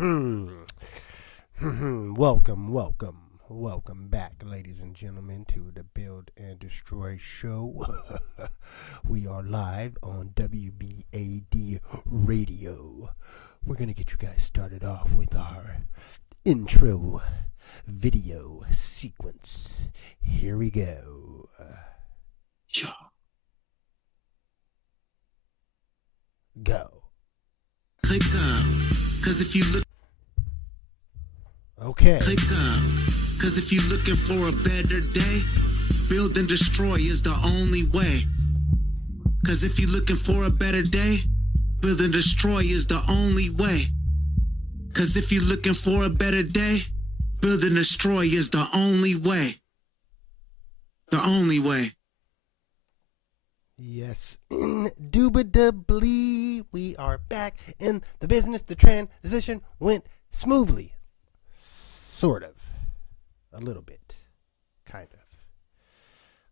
Welcome back, ladies and gentlemen, to the Build and Destroy show. We are live on WBAD Radio. We're going to get you guys started off with our intro video sequence. Here we go. Go. Click up, cause if you look. Okay. Click up, cause if you looking for a better day, build and destroy is the only way. Cause if you looking for a better day, build and destroy is the only way. Cause if you looking for a better day, build and destroy is the only way. The only way. Yes, indubitably, we are back in the business. The transition went smoothly. Sort of. A little bit. Kind of.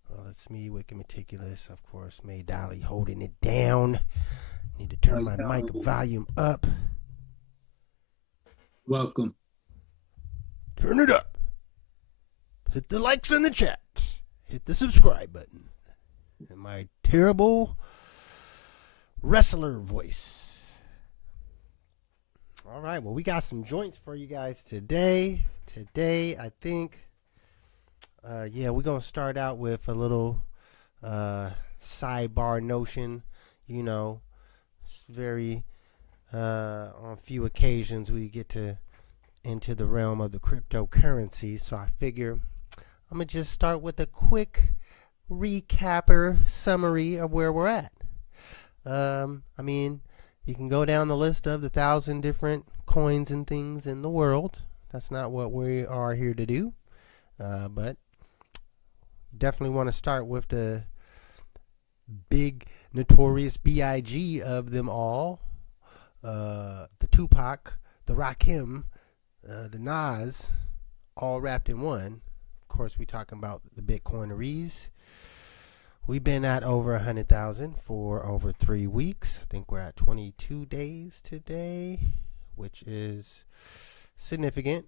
Well, it's me, Wicked Meticulous. Of course, Mae Dali holding it down. Need to turn my mic volume up. Welcome. Turn it up. Hit the likes in the chat. Hit the subscribe button. And my terrible wrestler voice. All right, well, we got some joints for you guys today. I think, we're going to start out with a little sidebar notion. You know, it's very, on a few occasions, we get into the realm of the cryptocurrency. So I figure I'm going to just start with a quick recapper summary of where we're at. I mean, you can go down the list of the 1,000 different coins and things in the world. That's not what we are here to do. But definitely want to start with the big, notorious B.I.G. of them all. The Tupac, the Rakim, the Nas, all wrapped in one. Of course, we're talking about the Bitcoineries. We've been at over 100,000 for over 3 weeks. I think we're at 22 days today, which is significant.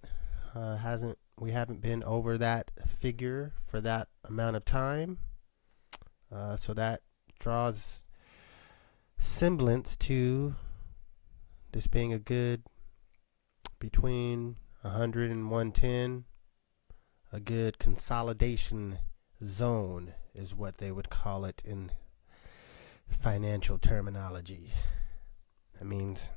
We haven't been over that figure for that amount of time. So that draws semblance to this being a good between 100 and 110, a good consolidation zone is what they would call it in financial terminology. That means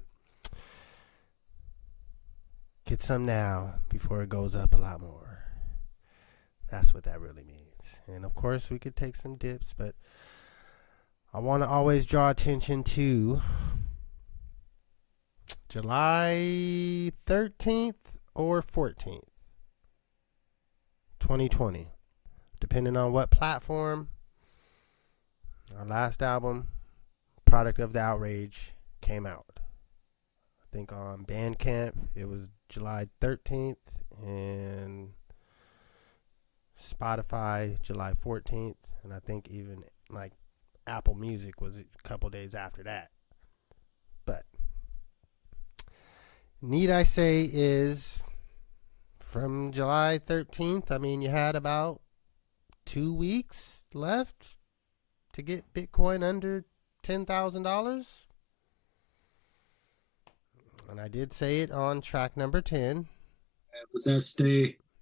get some now before it goes up a lot more. That's what that really means. And of course, we could take some dips, but I want to always draw attention to July 13th or 14th, 2020. Depending on what platform. Our last album, Product of the Outrage, came out. I think on Bandcamp it was July 13th and Spotify July 14th, and I think even like Apple Music was a couple days after that. But need I say is from July 13th, I mean, you had about 2 weeks left to get Bitcoin under $10,000. And I did say it on track number 10. Was that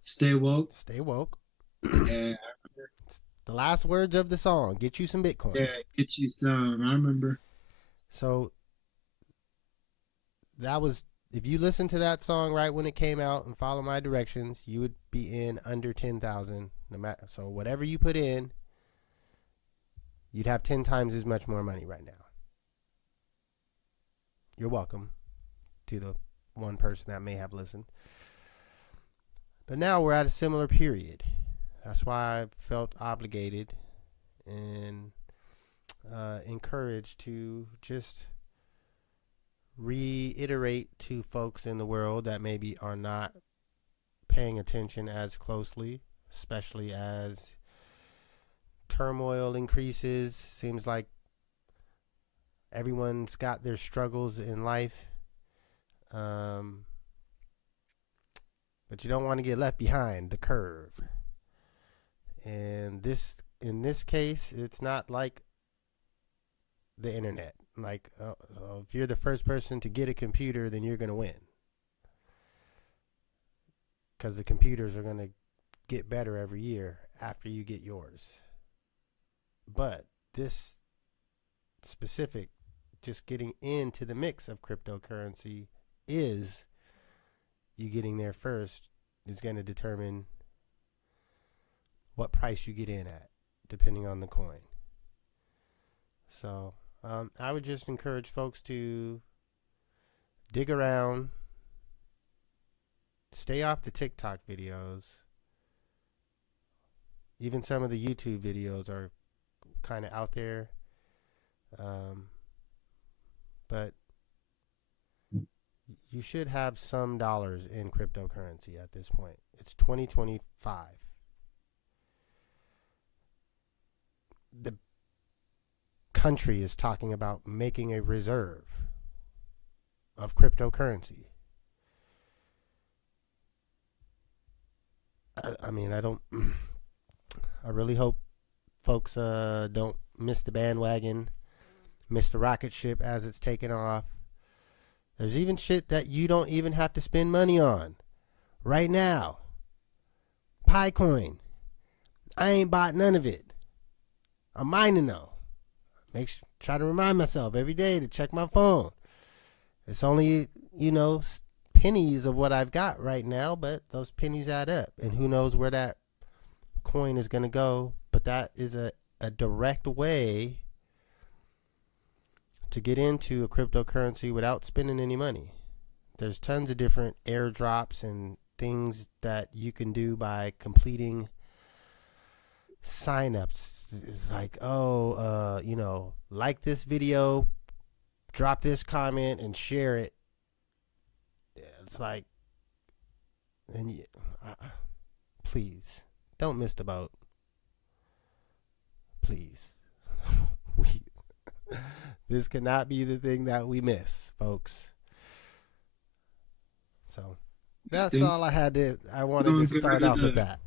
stay woke? Stay woke. Yeah. It's the last words of the song. Get you some Bitcoin. Yeah, get you some. I remember. So that was, if you listen to that song right when it came out and follow my directions, you would be in under 10,000. No matter, so whatever you put in, you'd have 10 times as much more money right now. You're welcome to the one person that may have listened. But now we're at a similar period. That's why I felt obligated and encouraged to just reiterate to folks in the world that maybe are not paying attention as closely, especially as turmoil increases. Seems like everyone's got their struggles in life. but you don't want to get left behind the curve. And in this case, it's not like the internet. Like, if you're the first person to get a computer, then you're going to win. Because the computers are going to get better every year after you get yours. But this specific, just getting into the mix of cryptocurrency, is you getting there first is going to determine what price you get in at, depending on the coin. So I would just encourage folks to dig around, stay off the TikTok videos. Even some of the YouTube videos are kind of out there. But you should have some dollars in cryptocurrency at this point. It's 2025. The country is talking about making a reserve of cryptocurrency. I mean, I really hope folks don't miss the bandwagon, miss the rocket ship as it's taking off. There's even shit that you don't even have to spend money on right now. Picoin. I ain't bought none of it. I'm mining though. Try to remind myself every day to check my phone. It's only, pennies of what I've got right now, but those pennies add up. And who knows where that coin is going to go. But that is a direct way to get into a cryptocurrency without spending any money. There's tons of different airdrops and things that you can do by completing signups. It's like, like this video, drop this comment, and share it. It's like, and please don't miss the boat. Please, this cannot be the thing that we miss, folks. So that's all I had to. I wanted to start off with that.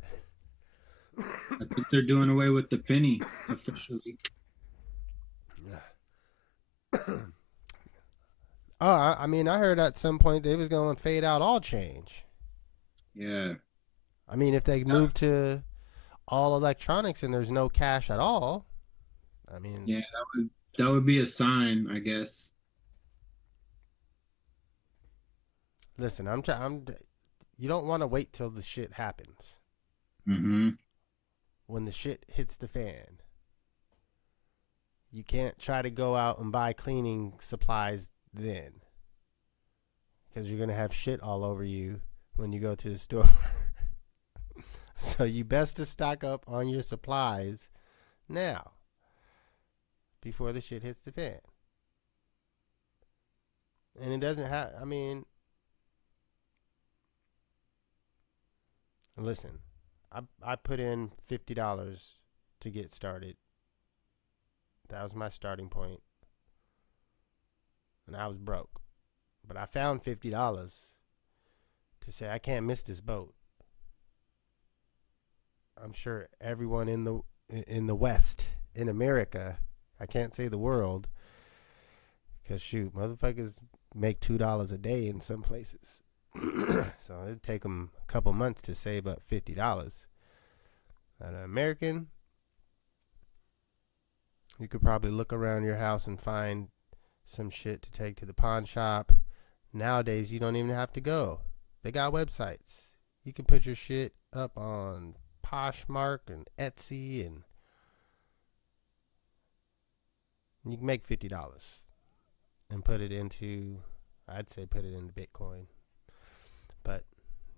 I think they're doing away with the penny officially. I mean, I heard at some point they was going to fade out all change. Yeah. I mean, if they move to all electronics and there's no cash at all, I mean, yeah, that would be a sign, I guess. Listen, you don't want to wait till the shit happens. Mm-hmm. When the shit hits the fan, you can't try to go out and buy cleaning supplies then, because you're gonna have shit all over you when you go to the store. So you best to stock up on your supplies now before the shit hits the fan. And it doesn't have, I mean, listen, I put in $50 to get started. That was my starting point. And I was broke. But I found $50 to say I can't miss this boat. I'm sure everyone in the West, in America, I can't say the world, because shoot, motherfuckers make $2 a day in some places. So it'd take them a couple months to save up $50. An American, you could probably look around your house and find some shit to take to the pawn shop. Nowadays, you don't even have to go. They got websites. You can put your shit up on Poshmark and Etsy, and you can make $50 and put it into, I'd say put it into Bitcoin. But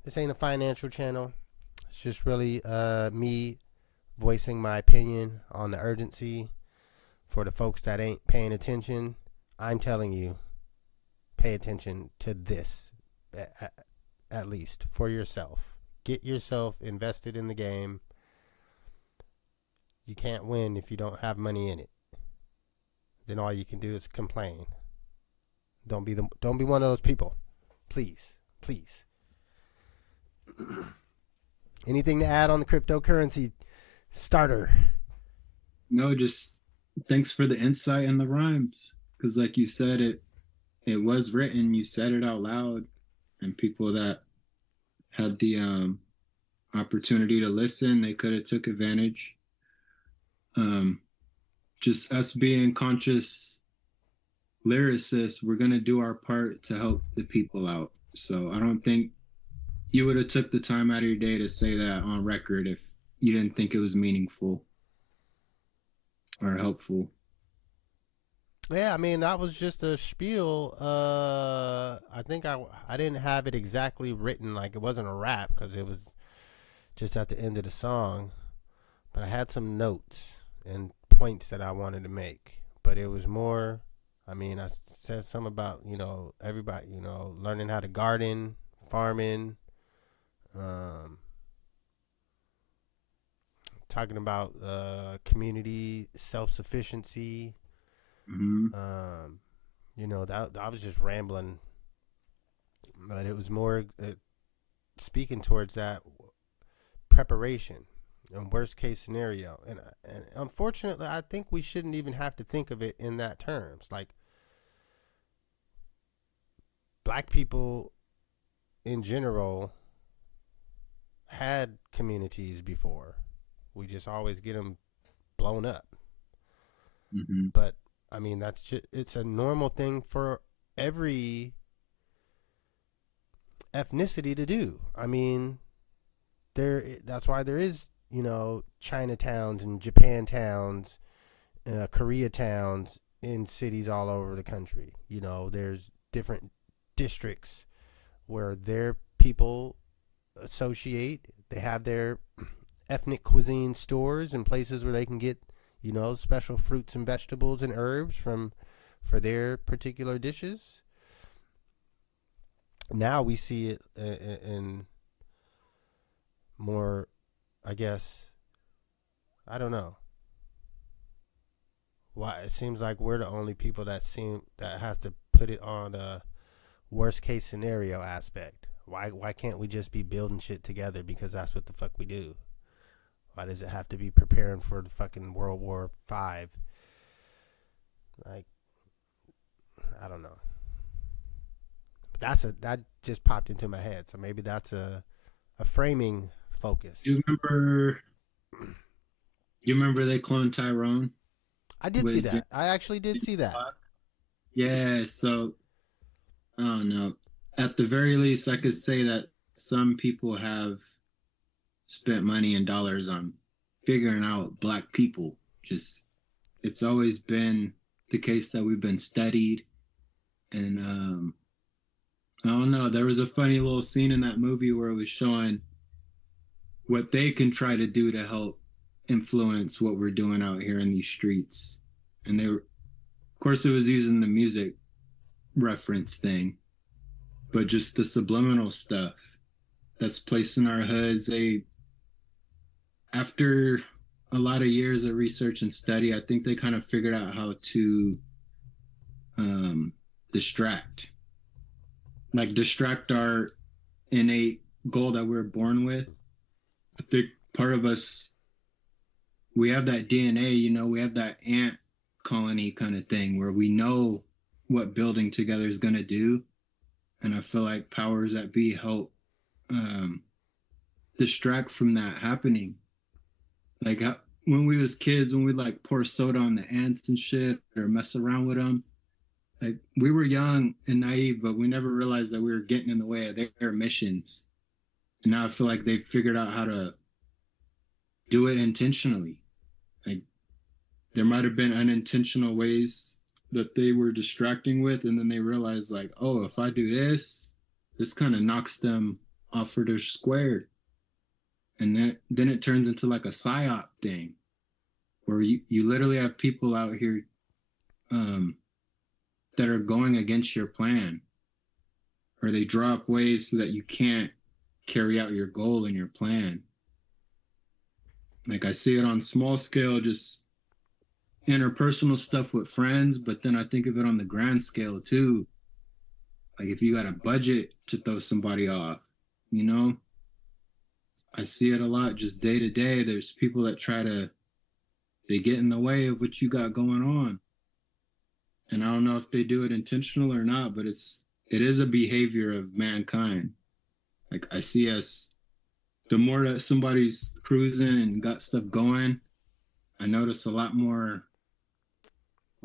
this ain't a financial channel. It's just really me voicing my opinion on the urgency. For the folks that ain't paying attention, I'm telling you, pay attention to this, at least for yourself. Get yourself invested in the game. You can't win if you don't have money in it. Then all you can do is complain. Don't be one of those people. Please. Anything to add on the cryptocurrency starter? No, just thanks for the insight and the rhymes. Because like you said, it was written, you said it out loud, and people that had the opportunity to listen, they could have took advantage. Um, just us being conscious lyricists, we're gonna do our part to help the people out. So I don't think you would have took the time out of your day to say that on record if you didn't think it was meaningful or helpful. Yeah, I mean that was just a spiel. I think I didn't have it exactly written, like it wasn't a rap because it was just at the end of the song, but I had some notes and points that I wanted to make. But it was more, I mean, I said something about, everybody, learning how to garden, farming, um, talking about community self sufficiency. Mm-hmm. That I was just rambling, but it was more speaking towards that preparation and worst case scenario. And unfortunately, I think we shouldn't even have to think of it in that terms. Like black people in general had communities before. We just always get them blown up. Mm-hmm. But I mean, that's just, it's a normal thing for every ethnicity to do. I mean, that's why there is, Chinatowns and Japan towns, Korea towns in cities all over the country. There's different districts where their people associate. They have their ethnic cuisine stores and places where they can get, special fruits and vegetables and herbs for their particular dishes. Now we see it in more, I guess, I don't know. Why it seems like we're the only people that has to put it on a worst case scenario aspect. Why can't we just be building shit together because that's what the fuck we do? Why does it have to be preparing for the fucking World War V? Like, I don't know. But that just popped into my head. So maybe that's a framing focus. You remember? You remember they cloned Tyrone? I did see that. I actually did see that. Yeah. So I don't know. At the very least, I could say that some people have spent money and dollars on figuring out black people. Just it's always been the case that we've been studied, and I don't know. There was a funny little scene in that movie where it was showing what they can try to do to help influence what we're doing out here in these streets, and they were, of course, it was using the music reference thing, but just the subliminal stuff that's placed in our hoods. After a lot of years of research and study, I think they kind of figured out how to distract, like distract our innate goal that we're born with. I think part of us, we have that DNA, we have that ant colony kind of thing where we know what building together is going to do. And I feel like powers that be help distract from that happening. Like when we was kids, when we like pour soda on the ants and shit or mess around with them, like we were young and naive, but we never realized that we were getting in the way of their missions. And now I feel like they figured out how to do it intentionally. Like there might have been unintentional ways that they were distracting with, and then they realized like, oh, if I do this kind of knocks them off for their square. And then it turns into like a psyop thing where you literally have people out here that are going against your plan, or they draw up ways so that you can't carry out your goal and your plan. Like I see it on small scale, just interpersonal stuff with friends, but then I think of it on the grand scale too. Like if you got a budget to throw somebody off, I see it a lot just day to day. There's people that they get in the way of what you got going on. And I don't know if they do it intentional or not, but it is a behavior of mankind. Like I see us, the more that somebody's cruising and got stuff going, I notice a lot more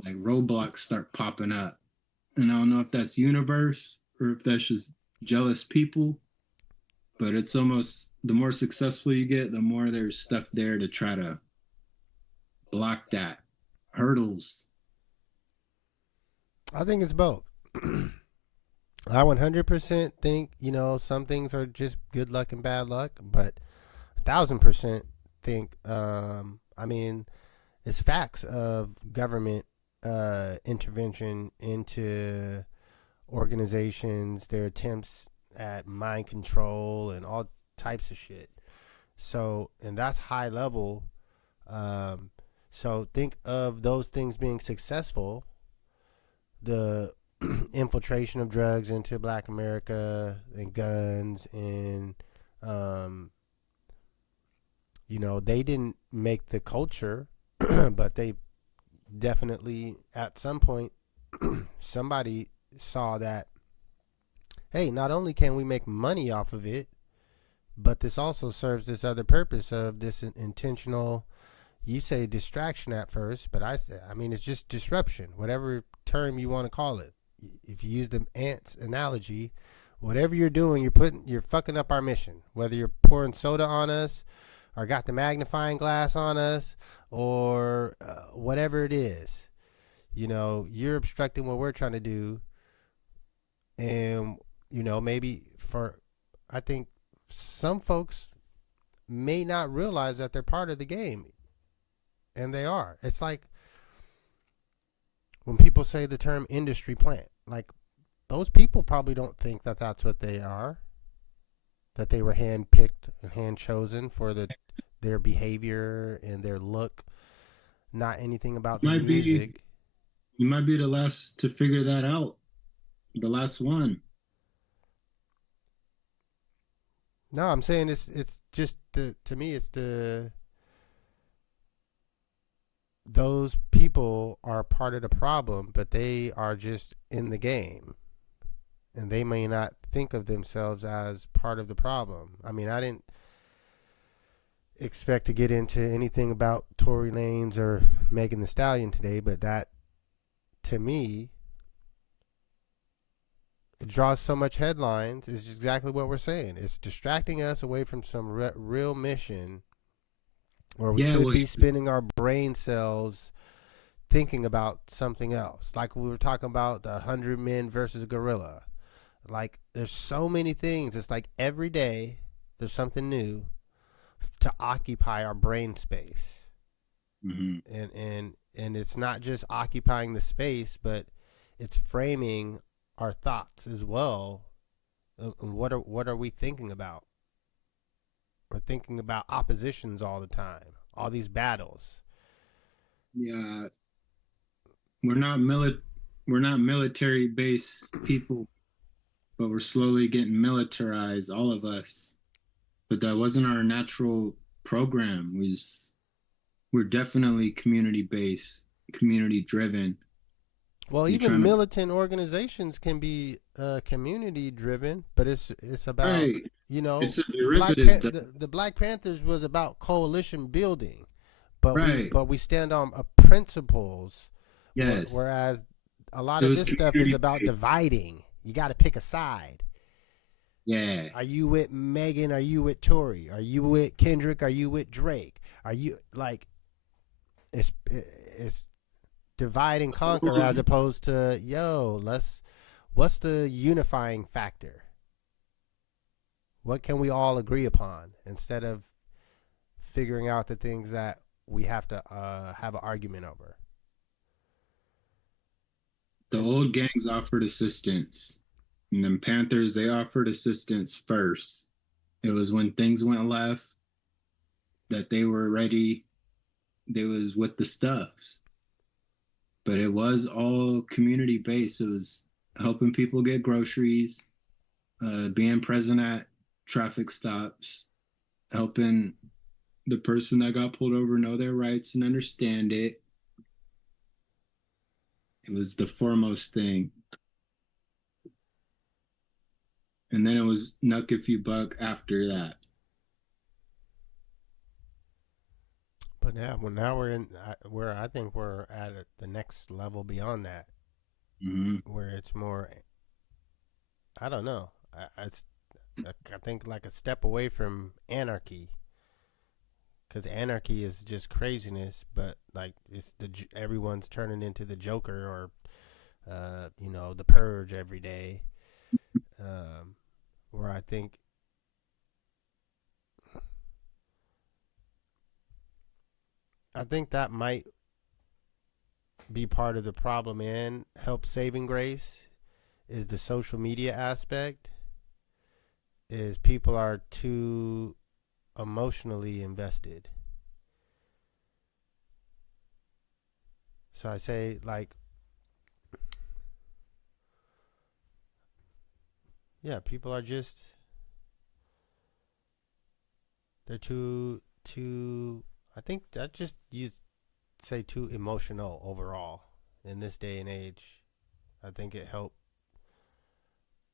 like roadblocks start popping up. And I don't know if that's universe or if that's just jealous people, but it's almost the more successful you get, the more there's stuff there to try to block that. Hurdles. I think it's both. I 100% think, some things are just good luck and bad luck, but 1,000% think, I mean, it's facts of government intervention into organizations, their attempts at mind control and all types of shit. So, and that's high level. So think of those things being successful. The infiltration of drugs into Black America and guns and they didn't make the culture, but they definitely at some point somebody saw that, hey, not only can we make money off of it, but this also serves this other purpose of this intentional, you say distraction at first, but I mean it's just disruption, whatever term you want to call it. If you use the ants analogy, whatever you're doing, you're fucking up our mission. Whether you're pouring soda on us, or got the magnifying glass on us, or whatever it is, you're obstructing what we're trying to do. And maybe I think some folks may not realize that they're part of the game, and they are. It's like when people say the term industry plant, like those people probably don't think that that's what they are, that they were hand picked and hand chosen for their behavior and their look, not anything about the music. You might be the last to figure that out, the last one. No, I'm saying it's just to me it's those people are part of the problem, but they are just in the game, and they may not think of themselves as part of the problem. I mean, I didn't expect to get into anything about Tory Lanez or Megan Thee Stallion today, but that, to me, it draws so much headlines. Is exactly what we're saying. It's distracting us away from some real mission, or we could be spending our brain cells thinking about something else. Like we were talking about the 100 men versus gorilla. Like there's so many things. It's like every day there's something new to occupy our brain space. Mm-hmm. And it's not just occupying the space, but it's framing our thoughts as well. What are we thinking about? We're thinking about oppositions all the time, all these battles. Yeah, we're not military based people, but we're slowly getting militarized, all of us. But that wasn't our natural program. We're definitely community based, community driven. Well, even militant organizations can be community driven, but it's about, right. It's a the Black Panthers was about coalition building, but right. we stand on principles. Yes. Whereas a lot of this stuff is about dividing. You got to pick a side. Yeah. Are you with Megan? Are you with Tory? Are you with Kendrick? Are you with Drake? Are you like? It's divide and conquer as opposed to what's the unifying factor? What can we all agree upon instead of figuring out the things that we have to have an argument over? The old gangs offered assistance, and them Panthers, they offered assistance first. It was when things went left that they were ready. They was with the stuffs. But it was all community based. It was helping people get groceries, being present at traffic stops, helping the person that got pulled over know their rights and understand it. It was the foremost thing. And then it was Nuck If You Buck after that. But yeah, well, now we're in where I think we're at the next level beyond that, where it's more. I don't know. I think like a step away from anarchy, because anarchy is just craziness, but like it's everyone's turning into the Joker or, the Purge every day. Where I think that might be part of the problem and help saving grace is the social media aspect. Is people are too emotionally invested. So I say like, yeah, people are just they're too. I think that just you say too emotional overall in this day and age. I think it helped,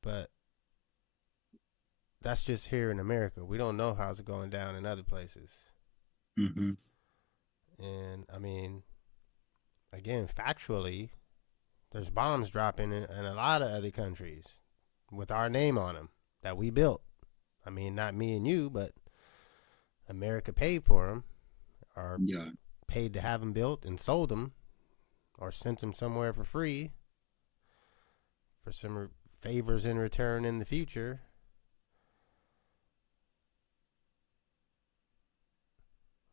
but that's just here in America. We don't know how's it going down in other places. Mm-hmm. And I mean, again, factually, there's bombs dropping in a lot of other countries with our name on them that we built. I mean, not me and you, but America paid for them, or paid to have them built and sold them, or sent them somewhere for free for some favors in return in the future.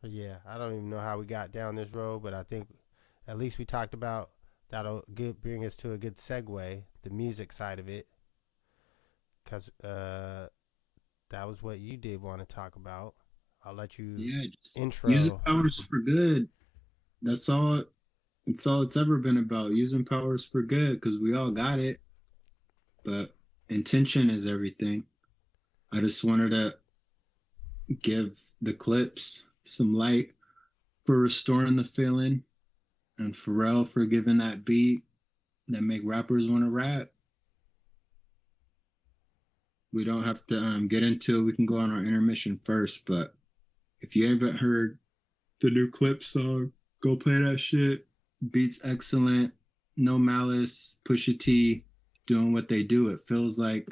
But yeah, I don't even know how we got down this road, but I think at least we talked about that'll bring us to a good segue, the music side of it, because that was what you did want to talk about. I'll let you Just using intro. powers for good. That's all. It's all it's ever been about. Using powers for good because we all got it, but intention is everything. I just wanted to give the Clipse some light for restoring the feeling, and Pharrell for giving that beat that make rappers want to rap. We don't have to get into it. We can go on our intermission first, but if you haven't heard the new Clipse song, go play that shit. Beats excellent. No Malice, Pusha T doing what they do. It feels like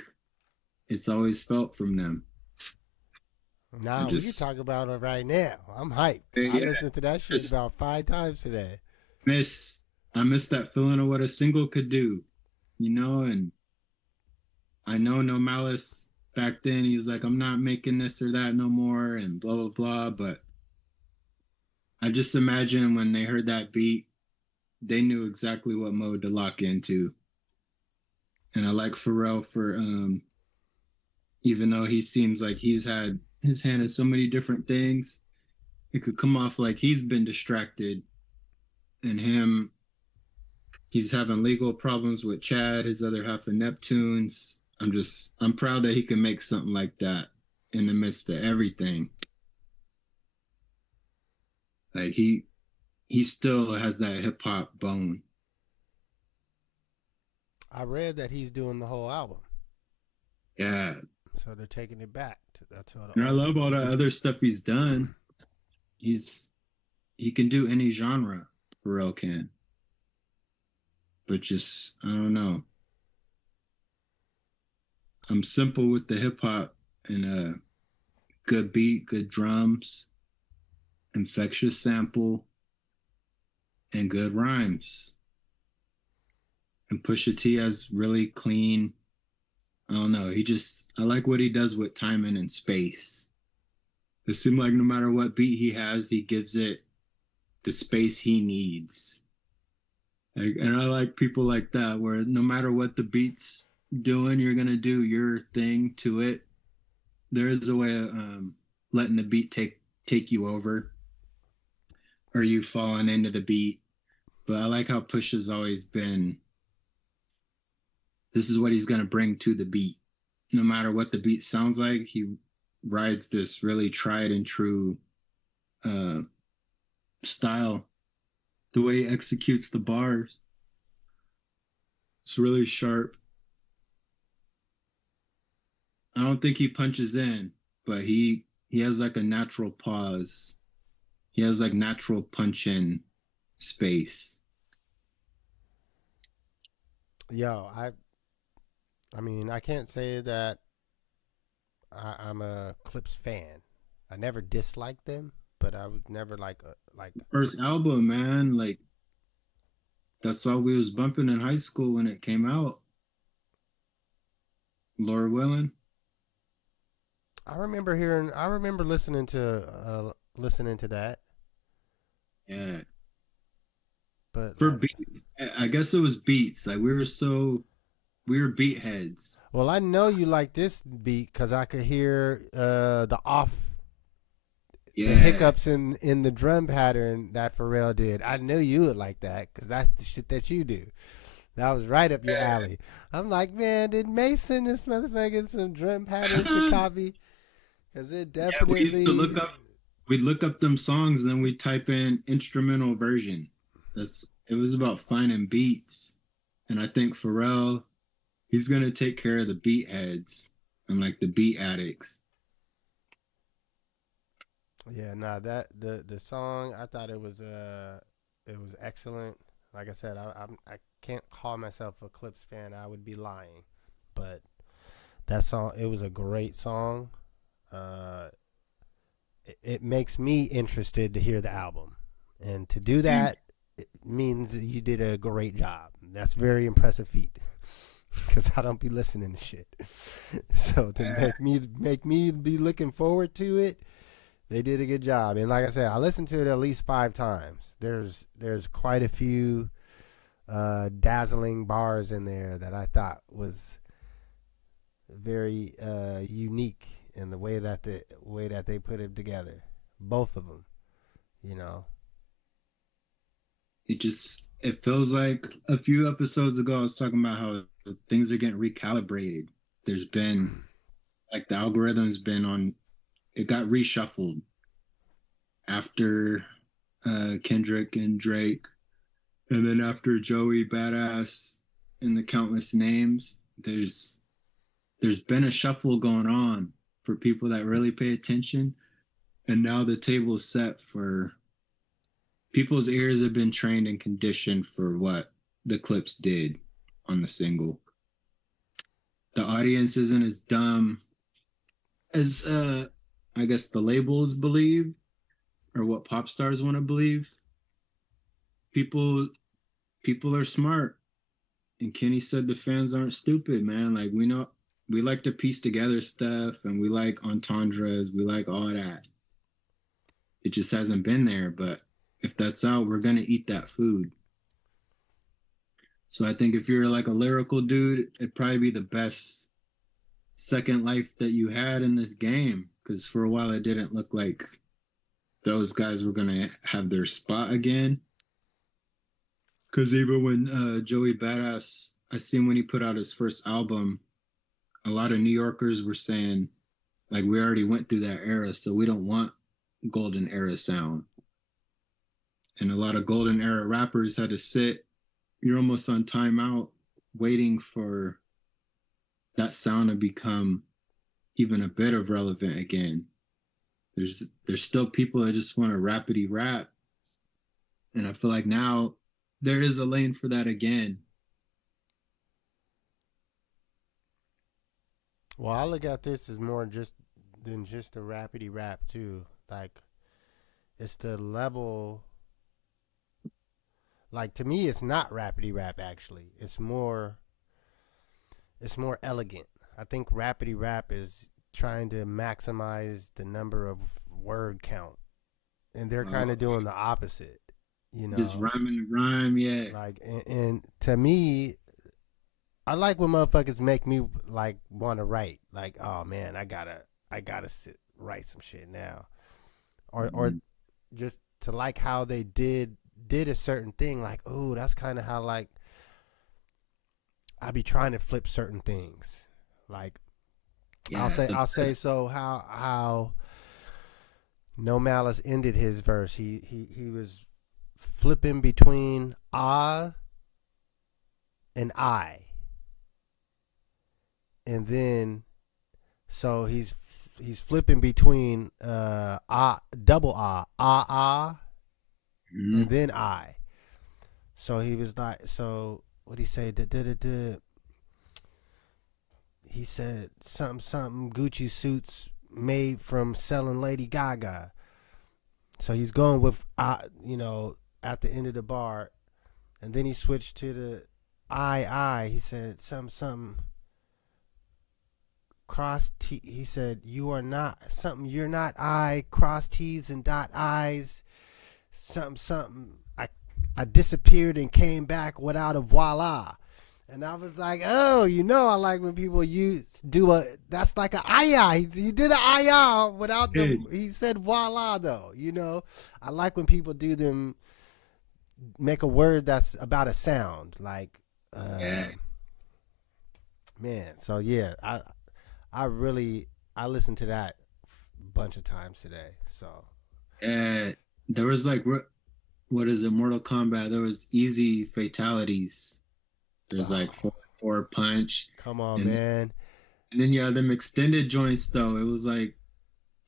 it's always felt from them. I Nah, we can just talk about it right now. I'm hyped. I yeah, listened to that shit just about 5 times today. miss I miss that feeling of what a single could do, and I know No Malice back then he was like, I'm not making this or that no more and blah blah blah. But I just imagine when they heard that beat, they knew exactly what mode to lock into. And I like Pharrell for even though he seems like he's had his hand in so many different things, it could come off like he's been distracted and he's having legal problems with Chad, his other half of Neptune's. I'm proud that he can make something like that in the midst of everything. Like he still has that hip hop bone. I read that he's doing the whole album, Yeah. so they're taking it back. That's all the And I old love all school. the other stuff he's done. He can do any genre, Pharrell can. But just I don't know. I'm simple with the hip hop and good beat, good drums, infectious sample, and good rhymes. And Pusha T has really clean. I don't know. I like what he does with timing and space. It seems like no matter what beat he has, he gives it the space he needs. And I like people like that, where no matter what the beat's doing, you're gonna do your thing to it. There is a way of letting the beat take you over, or you falling into the beat. But I like how Push has always been. This is what he's gonna bring to the beat, no matter what the beat sounds like. rides this really tried and true uh, style. The way he executes the bars, it's really sharp. I don't think he punches in, but he has like a natural pause. He has like natural punch in space. Yo, I mean, I can't say that I'm a Clipse fan. I never disliked them, but I was never like. First album, man, like that's all we was bumping in high school when it came out. Laura Willing. I remember listening to that, Yeah. but For beats, I guess it was beats. Like we were beat heads. well, I know you like this beat because I could hear the Yeah. hiccups in the drum pattern that Pharrell did. I knew you would like that because that's the shit that you do. That was right up your alley. I'm like, man, did Mason this motherfucker some drum patterns to copy? Because it Yeah, we used to definitely. we'd look up them songs and then we type in instrumental version. That's it was about finding beats. And I think Pharrell, he's gonna take care of the beat heads and like the beat addicts. Yeah, nah, that the song I thought it was excellent. Like I said, I can't call myself a Clipse fan. I would be lying, but that song it was a great song. Uh, it makes me interested to hear the album, and to do that it means that you did a great job. That's very impressive feat. Cause I don't be listening to shit, so to make me be looking forward to it, they did a good job. And like I said, I listened to it at least 5 times. There's quite a few dazzling bars in there that I thought was very unique in the way that they put it together. Both of them, you know. It feels like a few episodes ago I was talking about how things are getting recalibrated. There's been like the algorithm's been on it got reshuffled after Kendrick and Drake, and then after Joey Badass and the Countless Names. There's been a shuffle going on for people that really pay attention, and now the table's set for people's ears have been trained and conditioned for what the Clipse did on the single. The audience isn't as dumb as I guess the labels believe or what pop stars want to believe. People people are smart. And Kenny said the fans aren't stupid, man. Like we know we like to piece together stuff and we like entendres, we like all that. It just hasn't been there, but if that's out, we're gonna eat that food. So I think if you're like a lyrical dude, it'd probably be the best second life that you had in this game. Because for a while, it didn't look like those guys were gonna have their spot again. Because even when Joey Badass, I seen when he put out his first album, a lot of New Yorkers were saying, like, we already went through that era, so we don't want golden era sound. And a lot of golden era rappers had to sit, you're almost on timeout, waiting for that sound to become even a bit of relevant again. There's still people that just want to rapidy rap. And I feel like now there is a lane for that again. Well, I look at this as more just than just a rapidy rap too. Like it's the level. Like to me, it's not rapidy rap. Actually, it's more elegant. I think rapidy rap is trying to maximize the number of word count, and they're kind of doing the opposite. You Just know, rhyming the rhyme, yeah. like and to me, I like when motherfuckers make me like want to write. Like, oh man, I gotta sit write some shit now, or Mhm. just to like how they did a certain thing. Like, oh, that's kind of how like I be trying to flip certain things. Like Yeah. I'll say so. How No Malice ended his verse. He was flipping between ah and I, and then so he's flipping between double and Mhm. then I. So he was like, so what he say? He said something Gucci suits made from selling Lady Gaga. So he's going with at the end of the bar, and then he switched to the I. He said something cross T. He said you are not something. You're not I. Cross T's and dot I's. Something. I disappeared and came back without a voila. And I was like, oh, I like when people do that's like a ayah. He did an ayah without the, Hey, he said voila though, I like when people make a word that's about a sound. Like, yeah. man, so yeah, I listened to that a bunch of times today. So, There was like what is it? Mortal Kombat. There was easy fatalities. There's like oh, four punch, come on, and man. and then you have them extended joints though. It was like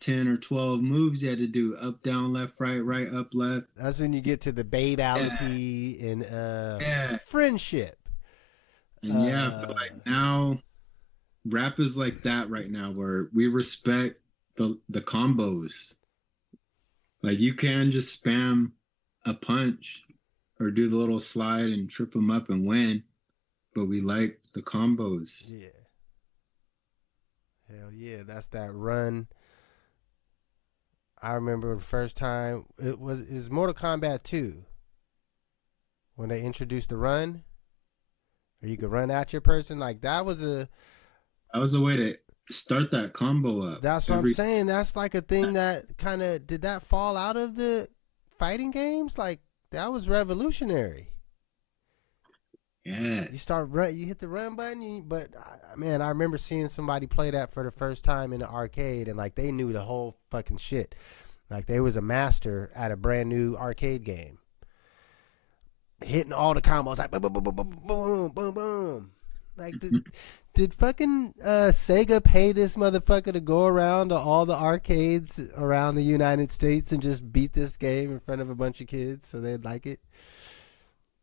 10 or 12 moves you had to do: up, down, left, right, up, left. That's when you get to the Yeah, babality and yeah, friendship. and yeah. I feel Uh, like now rap is like that right now, where we respect the combos. Like you can just spam a punch or do the little slide and trip them up and win, but we like the combos. yeah. Hell yeah, that's that run. I remember the first time is Mortal Kombat 2 when they introduced the run, or you could run at your person. Like that was a That was a way to start that combo up that's what I'm every. saying. That's like a thing that kind of did that fall out of the fighting games. Like that was revolutionary. Yeah, You hit the run button, but man, I remember seeing somebody play that for the first time in the arcade, and like they knew the whole fucking shit. Like they was a master at a brand new arcade game, hitting all the combos like boom, boom, boom, boom, boom, boom, boom, boom. Like did fucking Sega pay this motherfucker to go around to all the arcades around the United States and just beat this game in front of a bunch of kids so they'd like it?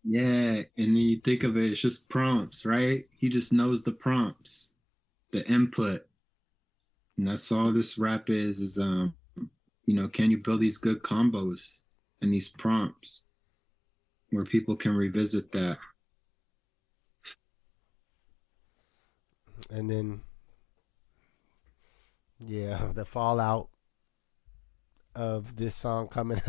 yeah. And then you think of it, it's just prompts, right? He just knows the prompts, the input. And that's all this rap is can you build these good combos and these prompts where people can revisit that? And then yeah, the fallout of this song coming.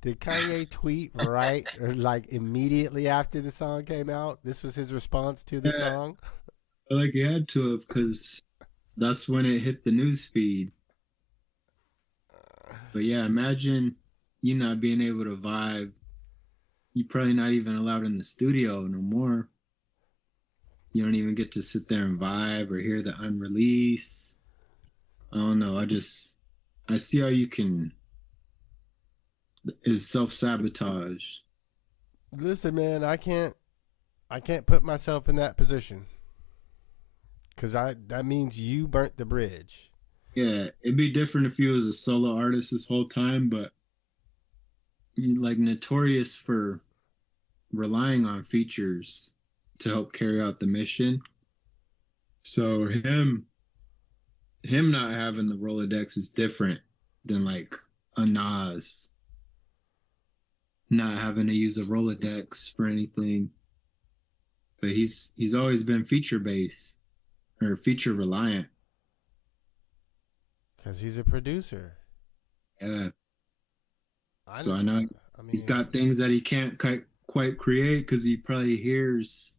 Did Kanye tweet right or like immediately after the song came out? This was his response to the Yeah, song. like he had to have, because that's when it hit the news feed. But yeah, imagine you not being able to vibe. You probably not even allowed in the studio no more. You don't even get to sit there and vibe or hear the unreleased. I don't know. I see how you can is self sabotage. Listen, man, I can't put myself in that position because that means you burnt the bridge. Yeah, it'd be different if you was a solo artist this whole time, but you like notorious for relying on features to help carry out the mission. So him not having the Rolodex is different than like a Nas not having to use a Rolodex for anything. But he's always been feature based or feature reliant. Because he's a producer. Yeah. I So I know I he's mean, got things that he can't quite create because he probably hears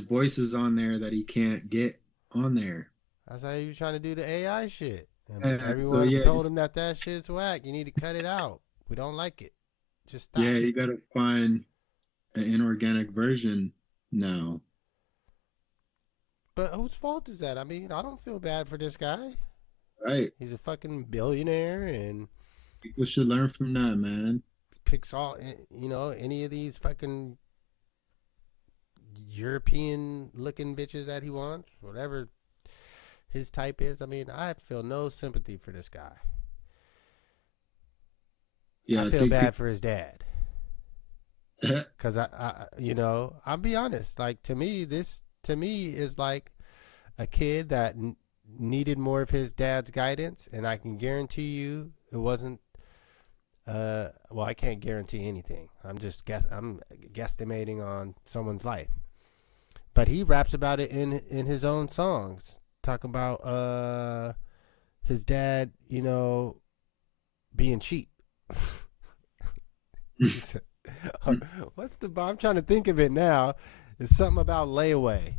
voices on there that he can't get on there. that's how you trying to do the AI shit. And So everyone yeah, told him that shit's whack. You need to cut it out. We don't like it. Just yeah, stop. you got to find an inorganic version now. But whose fault is that? I mean, I don't feel bad for this guy. Right. He's a fucking billionaire and People should learn from that, man. picks all, any of these fucking European looking bitches that he wants, whatever his type is. I mean, I feel no sympathy for this guy. I Yeah, I feel think bad for his dad. people. Cause I'll be honest. Like to me is like a kid that needed more of his dad's guidance, and I can guarantee you it wasn't. Well, I can't guarantee anything. I'm guesstimating on someone's life, but he raps about it in his own songs, talking about his dad, being cheap. What's the? I'm trying to think of it now. It's something about layaway.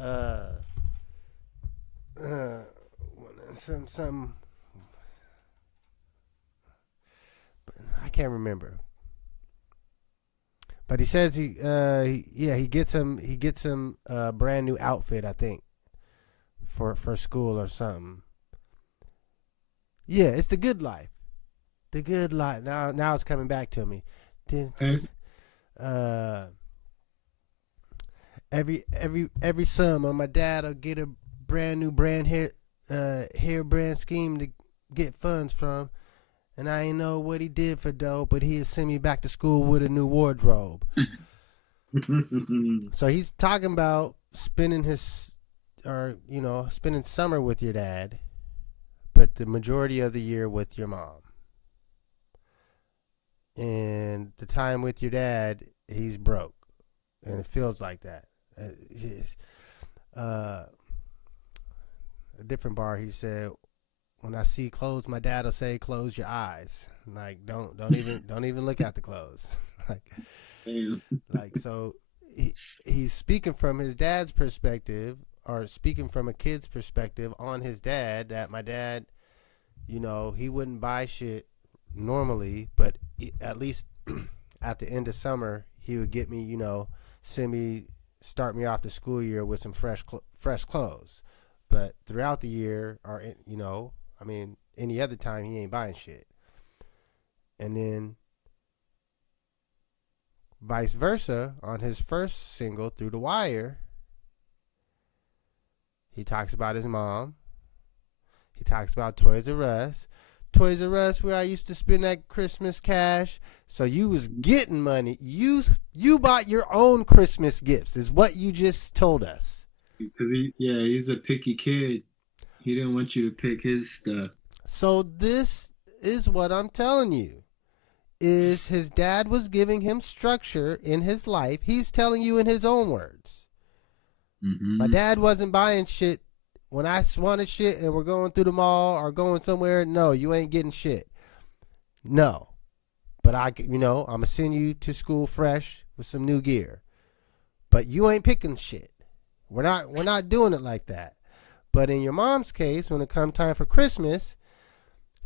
Uh, uh, some. I can't remember. But he says he gets him a brand new outfit, I think, for school or something. Yeah, it's the good life. The good life. Now it's coming back to me. Okay. Uh, every summer, my dad'll get a brand new hair brand scheme to get funds from, and I ain't know what he did for dough, but he'd send me back to school with a new wardrobe. So he's talking about spending spending summer with your dad, but the majority of the year with your mom. And the time with your dad, he's broke, and it feels like that. A different bar, he said, "When I see clothes, my dad'll say, close your eyes. Like don't even look at the clothes." like so, he's speaking from his dad's perspective, or speaking from a kid's perspective on his dad. That my dad, he wouldn't buy shit normally, but at least at the end of summer, he would get me, start me off the school year with some fresh clothes. But throughout the year, or any other time, he ain't buying shit. And then vice versa, on his first single, Through the Wire, he talks about his mom. He talks about Toys R Us. Toys R Us, where I used to spend that Christmas cash. So you was getting money. You bought your own Christmas gifts, is what you just told us. Because he's a picky kid. He didn't want you to pick his stuff. So this is what I'm telling you. Is his dad was giving him structure in his life. He's telling you in his own words. Mm-hmm. My dad wasn't buying shit when I wanted shit and we're going through the mall or going somewhere. No, you ain't getting shit. No. But I'm going to send you to school fresh with some new gear. But you ain't picking shit. We're not doing it like that. But in your mom's case, when it comes time for Christmas,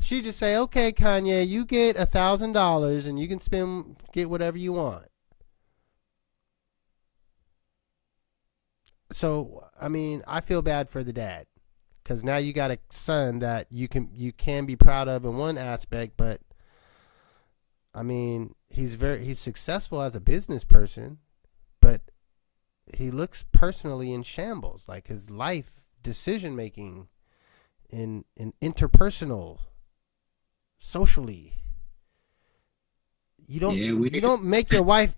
she just say, "Okay, Kanye, you get $1,000 and you can get whatever you want." So, I mean, I feel bad for the dad, because now you got a son that you can be proud of in one aspect, but I mean, he's successful as a business person, but he looks personally in shambles. Like his life decision making in interpersonal, socially. You don't make your wife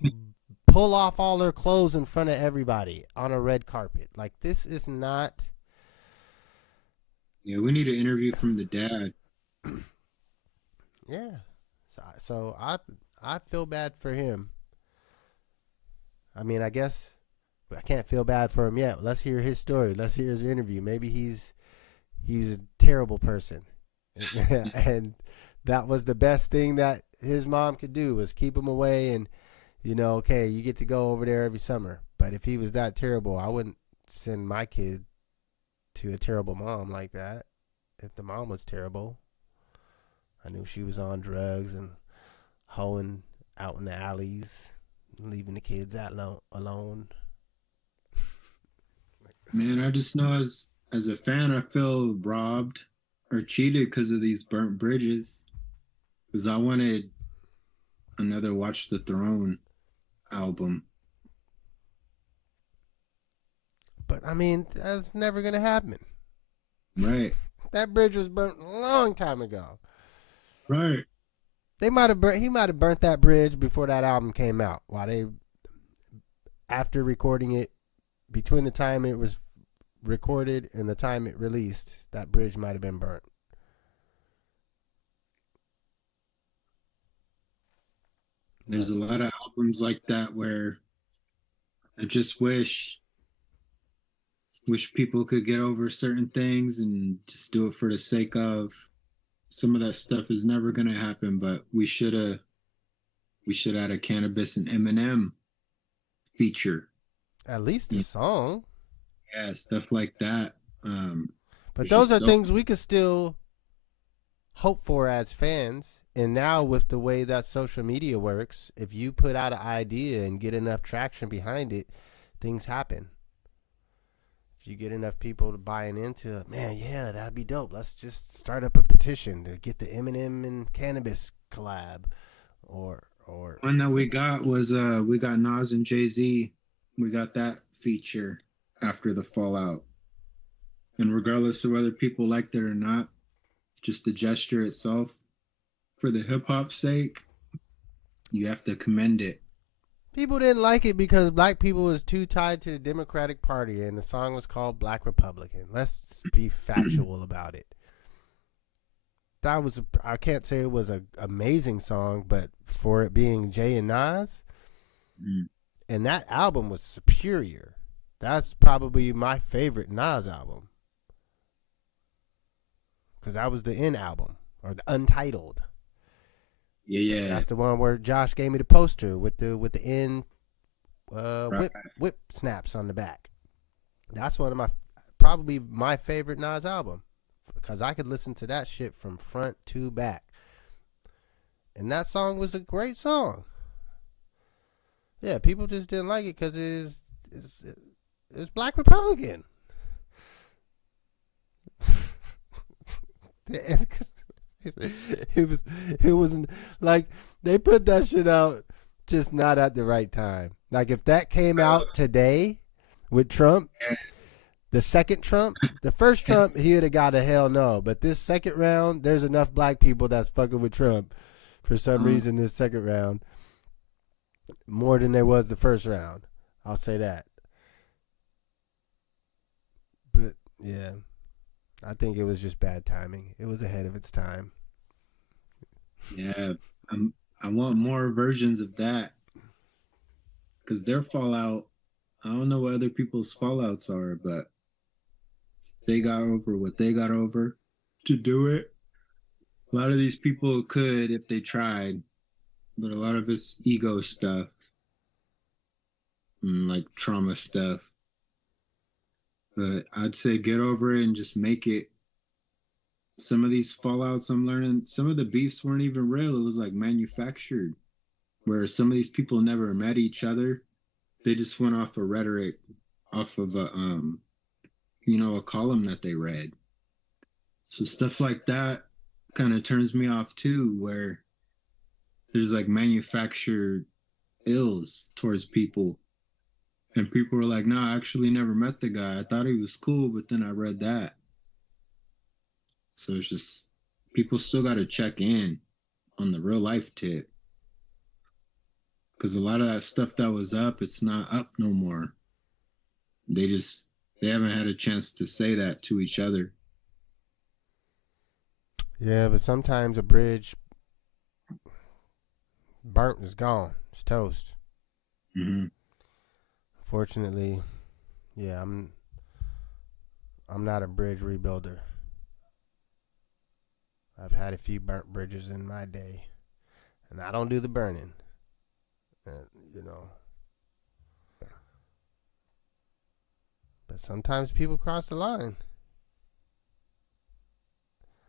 pull off all her clothes in front of everybody on a red carpet. Like, this is not. Yeah, we need an interview from the dad. Yeah. So I feel bad for him. I mean, I guess I can't feel bad for him yet. Let's hear his story. Let's hear his interview. Maybe he was a terrible person. And that was the best thing that his mom could do, was keep him away, and okay, you get to go over there every summer. But if he was that terrible, I wouldn't send my kid to a terrible mom like that. If the mom was terrible, I knew she was on drugs and hoeing out in the alleys, leaving the kids alone. Man, I just know as a fan, I feel robbed or cheated because of these burnt bridges. Because I wanted another Watch the Throne album. But I mean, that's never gonna happen. Right. That bridge was burnt a long time ago. Right. They might have he might have burnt that bridge before that album came out. While they after recording it, between the time it was recorded and the time it released, that bridge might have been burnt. There's But a lot of albums like that where I just wish people could get over certain things and just do it for the sake of. Some of that stuff is never gonna happen, but we should add a Cannabis and Eminem feature. at least a Yeah, song. stuff like that. But It's those just are so things we could still hope for as fans. And now with the way that social media works, if you put out an idea and get enough traction behind it, things happen. If you get enough people to buying into it, man, yeah, that'd be dope. Let's just start up a petition to get the Eminem and Cannabis collab, or one that we got was we got Nas and Jay-Z. We got that feature after the fallout. And regardless of whether people liked it or not, just the gesture itself, for the hip hop sake, you have to commend it. people didn't like it because black people was too tied to the Democratic Party, and the song was called Black Republican. Let's be factual about it. That was I can't say it was an amazing song, but for it being Jay and Nas, Mm. and that album was superior. That's probably my favorite Nas album because that was the N album or the Untitled. Yeah, yeah. That's the one where Josh gave me the poster with the N Right. whip snaps on the back. That's one of my probably my favorite Nas album because I could listen to that shit from front to back. And that song was a great song. Yeah, people just didn't like it because it's Black Republican. it was it wasn't like they put that shit out just not at the right time. Like if that came out today with Trump, the second Trump, the first Trump, he would have got a hell no. But this second round, there's enough black people that's fucking with Trump for some reason. This second round, more than there was the first round. I'll say that. But yeah, I think it was just bad timing. It was ahead of its time. Yeah, I want more versions of that because their fallout. I don't know what other people's fallouts are, but they got over what they got over to do it. A lot of these people could if they tried, but a lot of it's ego stuff and like trauma stuff. But I'd say get over it and just make it. Some of these fallouts I'm learning, some of the beefs weren't even real. It was like manufactured, where some of these people never met each other. They just went off of rhetoric, off of a column that they read. So stuff like that kind of turns me off too, where there's like manufactured ills towards people. And people were like, no, I actually never met the guy. I thought he was cool, but then I read that. So it's just people still got to check in on the real life tip. Because a lot of that stuff that was up, it's not up no more. They haven't had a chance to say that to each other. Yeah, but sometimes a bridge burnt is gone. It's toast. Mm-hmm. Fortunately, yeah, I'm not a bridge rebuilder. I've had a few burnt bridges in my day, and I don't do the burning. You know, but sometimes people cross the line.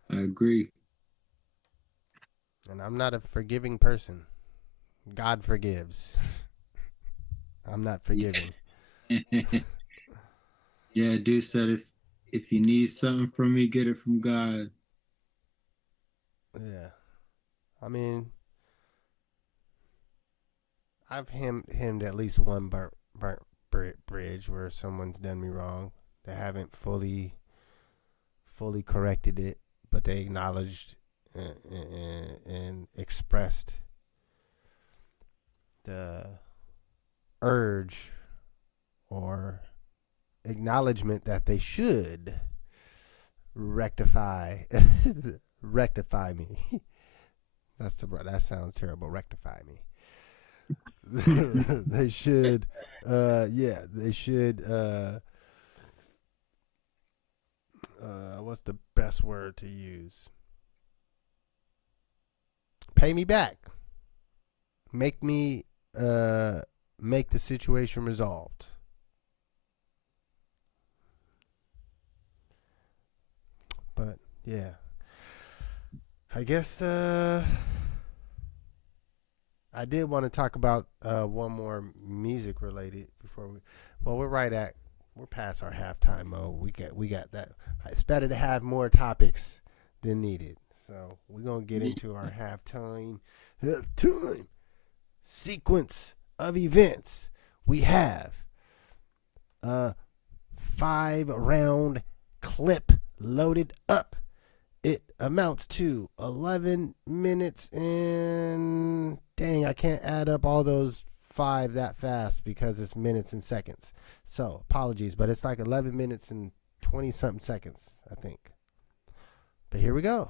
I agree. And I'm not a forgiving person. God forgives. I'm not Yeah. forgiving. Yeah, Yeah, dude said if you need something from me, get it from God. Yeah. I mean, I've hemmed at least one burnt bridge where someone's done me wrong. They haven't fully corrected it, but they acknowledged and expressed the urge or acknowledgement that they should rectify rectify me. That sounds terrible. Rectify me. They should they should what's the best word to use? Pay me back. Make me make the situation resolved. But yeah, I guess I did want to talk about one more music related before we. Well, we're past our halftime mode. We got that. It's better to have more topics than needed. So we're gonna get into our halftime sequence of events. We have a 5-round clip loaded up. It amounts to 11 minutes and dang, I can't add up all those 5 that fast because it's minutes and seconds. So apologies, but it's like 11 minutes and 20 something seconds, I think. But here we go.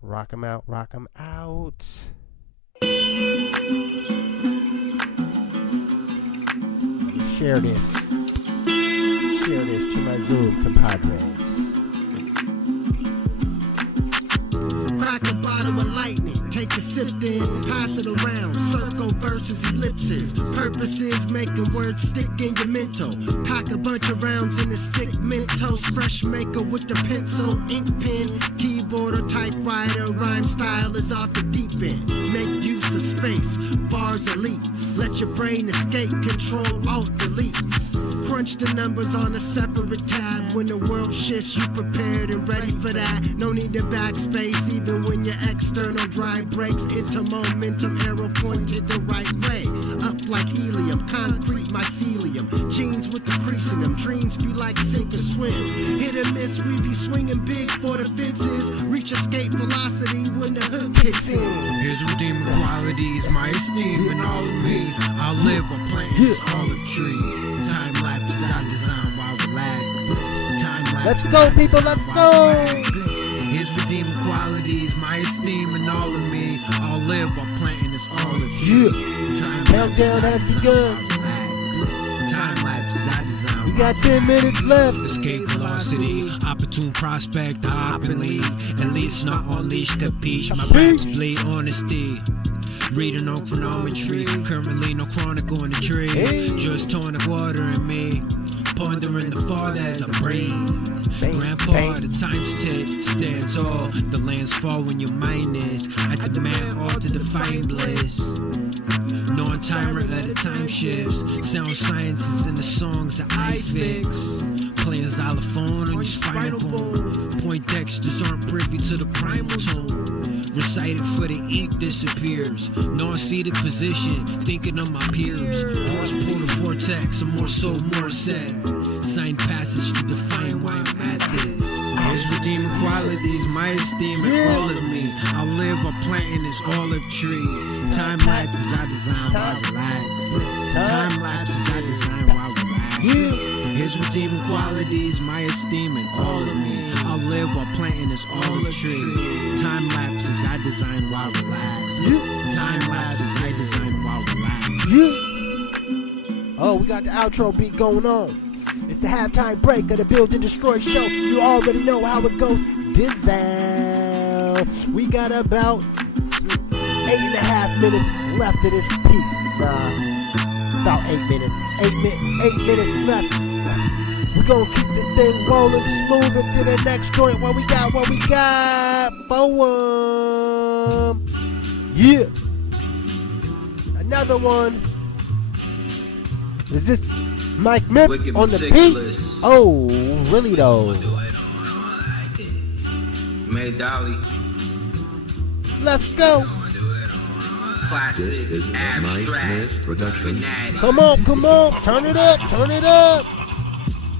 Rock 'em out, rock 'em out. Let me share this to my Zoom compadres. Crack a bottle of lightning, take a sip then pass it around. Circle versus ellipses, purposes making words stick in your mental. Pack a bunch of rounds in a sick Mentos, fresh maker with the pencil, ink pen, keyboard or typewriter. Rhyme style is off the deep end. Make use of space, bars elites. Let your brain escape, control alt deletes. Crunch the numbers on a separate tab. When the world shifts, you prepared and ready for that. No need to backspace, even when your external drive breaks into momentum, arrow pointed the right way. Up like helium, concrete mycelium. Jeans with the crease in them, dreams be like sink or swim. Hit or miss, we be swinging big for the fences. Reach escape velocity when the hook kicks in. Here's redeeming qualities, my esteem and all of me. I'll live a plant this olive tree. Time lapses I design while relaxed. Time lapses Let's go, people, let's go. Here's redeeming qualities, my esteem and all of me. I'll live while planting this olive tree. Time Countdown has begun. Time lapses I design. We got 10 minutes left. Escape velocity, opportune prospect to hop and leave. At least not unleash capiche. My raps bleed honesty. Reading on chronometry, currently no chronicle in the tree. Just tonic water in me, pondering the father as I breathe. Grandpa, the time's tick, stand tall. The lands fall when your mind is. I demand all to define bliss. Non-timer at the time shifts. Sound sciences in the songs that I fix. Playing xylophone on your spinal bone. Poindexters aren't privy to the primal tone. Recited for the ink disappears. Non-seated position, thinking of my peers. Pause portal vortex, a more soul, more said. Sign passage to define why I'm at this. Here's redeeming qualities, my esteem and all of me. I'll live while planting this olive tree. Time lapses I design while relax. Time lapses I design while relax. Here's redeeming qualities, my esteem and all of me. I'll live while planting this olive tree. Time lapses I design while relax. Time lapses I design while relax. Oh, we got the outro beat going on. It's the halftime break of the Build and Destroy show. You already know how it goes. Dizzle. We got about 8.5 minutes left of this piece. About 8 minutes. 8 minutes left. We're gonna keep the thing rolling smooth into the next joint. What we got for 'em. Yeah. Another one. Is this Mike Myth Wicked on the beat. meticulous. Oh, really though. Mae Dali. Let's go. Classic. This is a Mike Abstract. Myth production. Fanatic. Come on, come on. Turn it up, turn it up.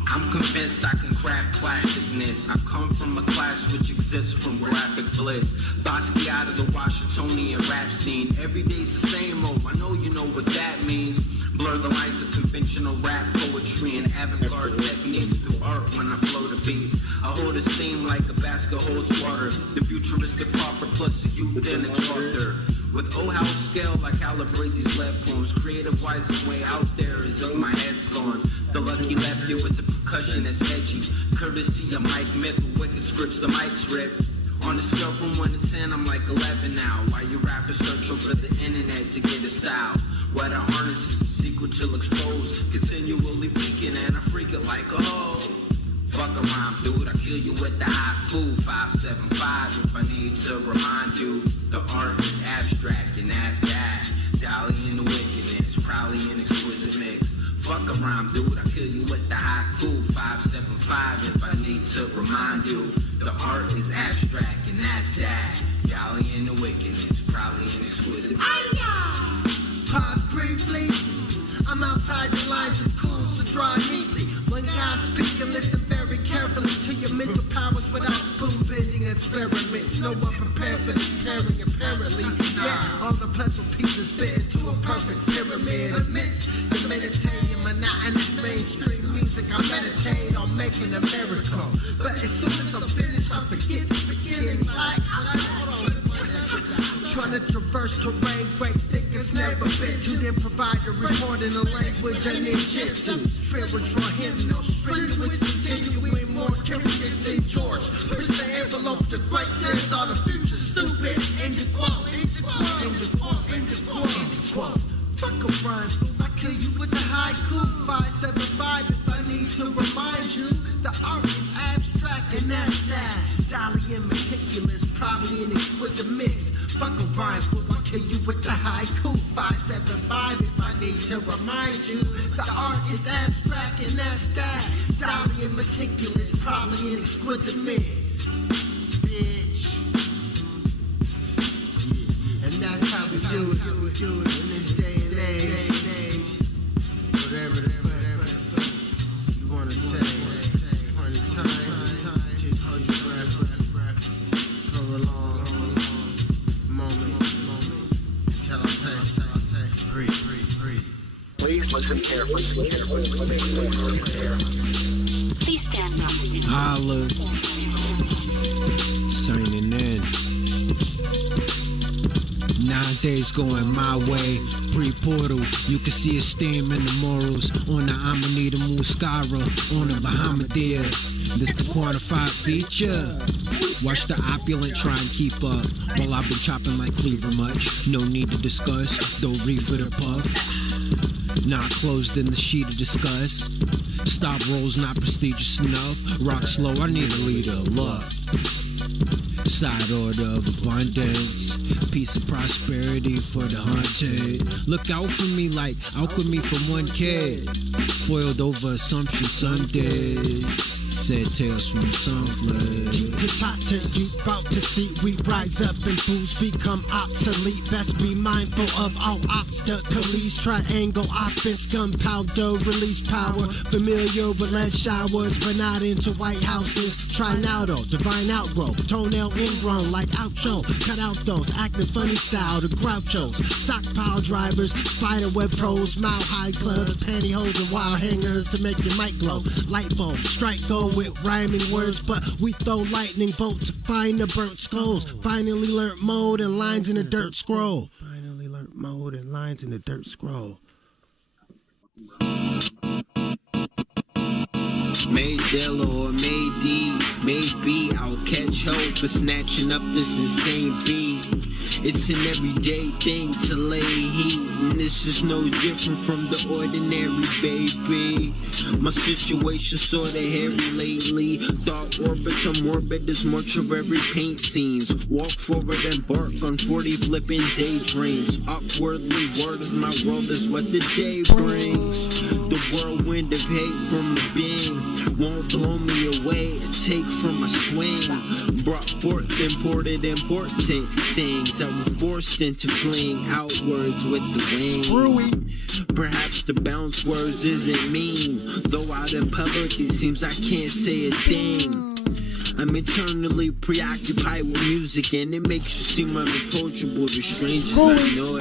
I'm convinced I can craft classicness. I come from a class which exists from graphic bliss. Basquiat of the Washingtonian rap scene. Every day's the same, oh, I know you know what that means. Blur the lines of conventional rap, poetry, and avant-garde techniques through art when I flow the beats. I hold this theme like a basket holds water. The futuristic proper plus the youth and instructor. With O-house scale, I calibrate these lead poems. Creative wise, the way out there is if my head's gone. The lucky left you with the percussion that's edgy. Courtesy of Mike Myth with wicked scripts, the mic's rip. On the scale from 1 to 10, I'm like 11 now. While you rappers search over the internet to get a style. What I harness is the secret you'll expose. Continually peeking and I freak it like, oh. Fuck a rhyme, dude, I kill you with the haiku. 575 if I need to remind you. The art is abstract and that's that. Dali and Whikid, probably an exquisite mix. Fuck a rhyme, dude, I kill you with the haiku. 575 if I need to remind you. The art is abstract and that's that. Dali and Whikid, probably an exquisite mix. Pause briefly. I'm outside the lines of cool, so draw neatly. When guys speak and listen very carefully to your mental powers without spoon bending experiments. No one prepared for this pairing apparently. Yeah, all the puzzle pieces fit into a perfect pyramid. Amidst the meditating monotonous mainstream music, I meditate on making a miracle. But as soon as I'm finished, I forget the beginning. Like, hold on. Trying to traverse terrain, great thinkers never been to then provide a report in a language and ninjutsu. Spiritual hymnal, strenuous, continuing, more curious than George. Push the envelope, the great things are the future. Stupid, end the quote, end the quote, end the quote, end the quote, end the quote. Fuck a rhyme, I kill you with the haiku. 575 if I need to remind you. The art is abstract and that's that. Dali and meticulous, probably an exquisite mix. Fuck a rhyme, fool, I kill you with the haiku. 575 if I need to remind you. The art is abstract and that's that. Dali and meticulous, probably an exquisite mix. Bitch. And that's how we do it in this day and age. Whatever you wanna say. Party time, just hold your breath for a long moment until I say, breathe. Please listen carefully. Please stand up. Holla. Signing in. 9 days going my way. Pre-portal, you can see a steam in the morals. On the Amanita Muscara, on the Bahamadia. This the quantified feature. Watch the opulent try and keep up. While I've been chopping like cleaver much. No need to discuss, don't read for the puff. Not closed in the sheet of disgust. Stop rolls, not prestigious enough. Rock slow, I need a leader of love. Side order of abundance. Peace and prosperity for the hunted. Look out for me like alchemy from one kid. Foiled over assumption Sunday. Said tales from some flood. To you about to see we rise up and fools become obsolete. Best be mindful of all obstacles. Triangle offense, gunpowder, release power. Familiar with lead showers, but not into White Houses. Trinaudo, divine outgrowth, toenail ingrown like outro. Cut out those acting funny style, the grouchos. Stockpile drivers, spiderweb pros, mile high clubs, pantyhose and wire hangers to make your mic glow. Light bulb, strike gold with rhyming words, but we throw lightning bolts to find the burnt skulls. Finally learned mode and lines in the dirt scroll. Finally learned mode and lines in the dirt scroll. Mae Dilla or Mae D, maybe I'll catch hope for snatching up this insane beat. It's an everyday thing to lay heat, and this is no different from the ordinary, baby. My situation sorta hairy lately. Thought orbits are morbid as mortuary paint scenes. Walk forward and bark on 40 flipping daydreams. Awkwardly worded, my world is what the day brings. The whirlwind of hate from the being won't blow me away. A take from a swing brought forth imported important things that were forced into fleeing outwards with the wind. Screwy. Perhaps the bounce words isn't mean, though out in public it seems I can't say a thing. I'm eternally preoccupied with music, and it makes you seem unapproachable to strangers I know.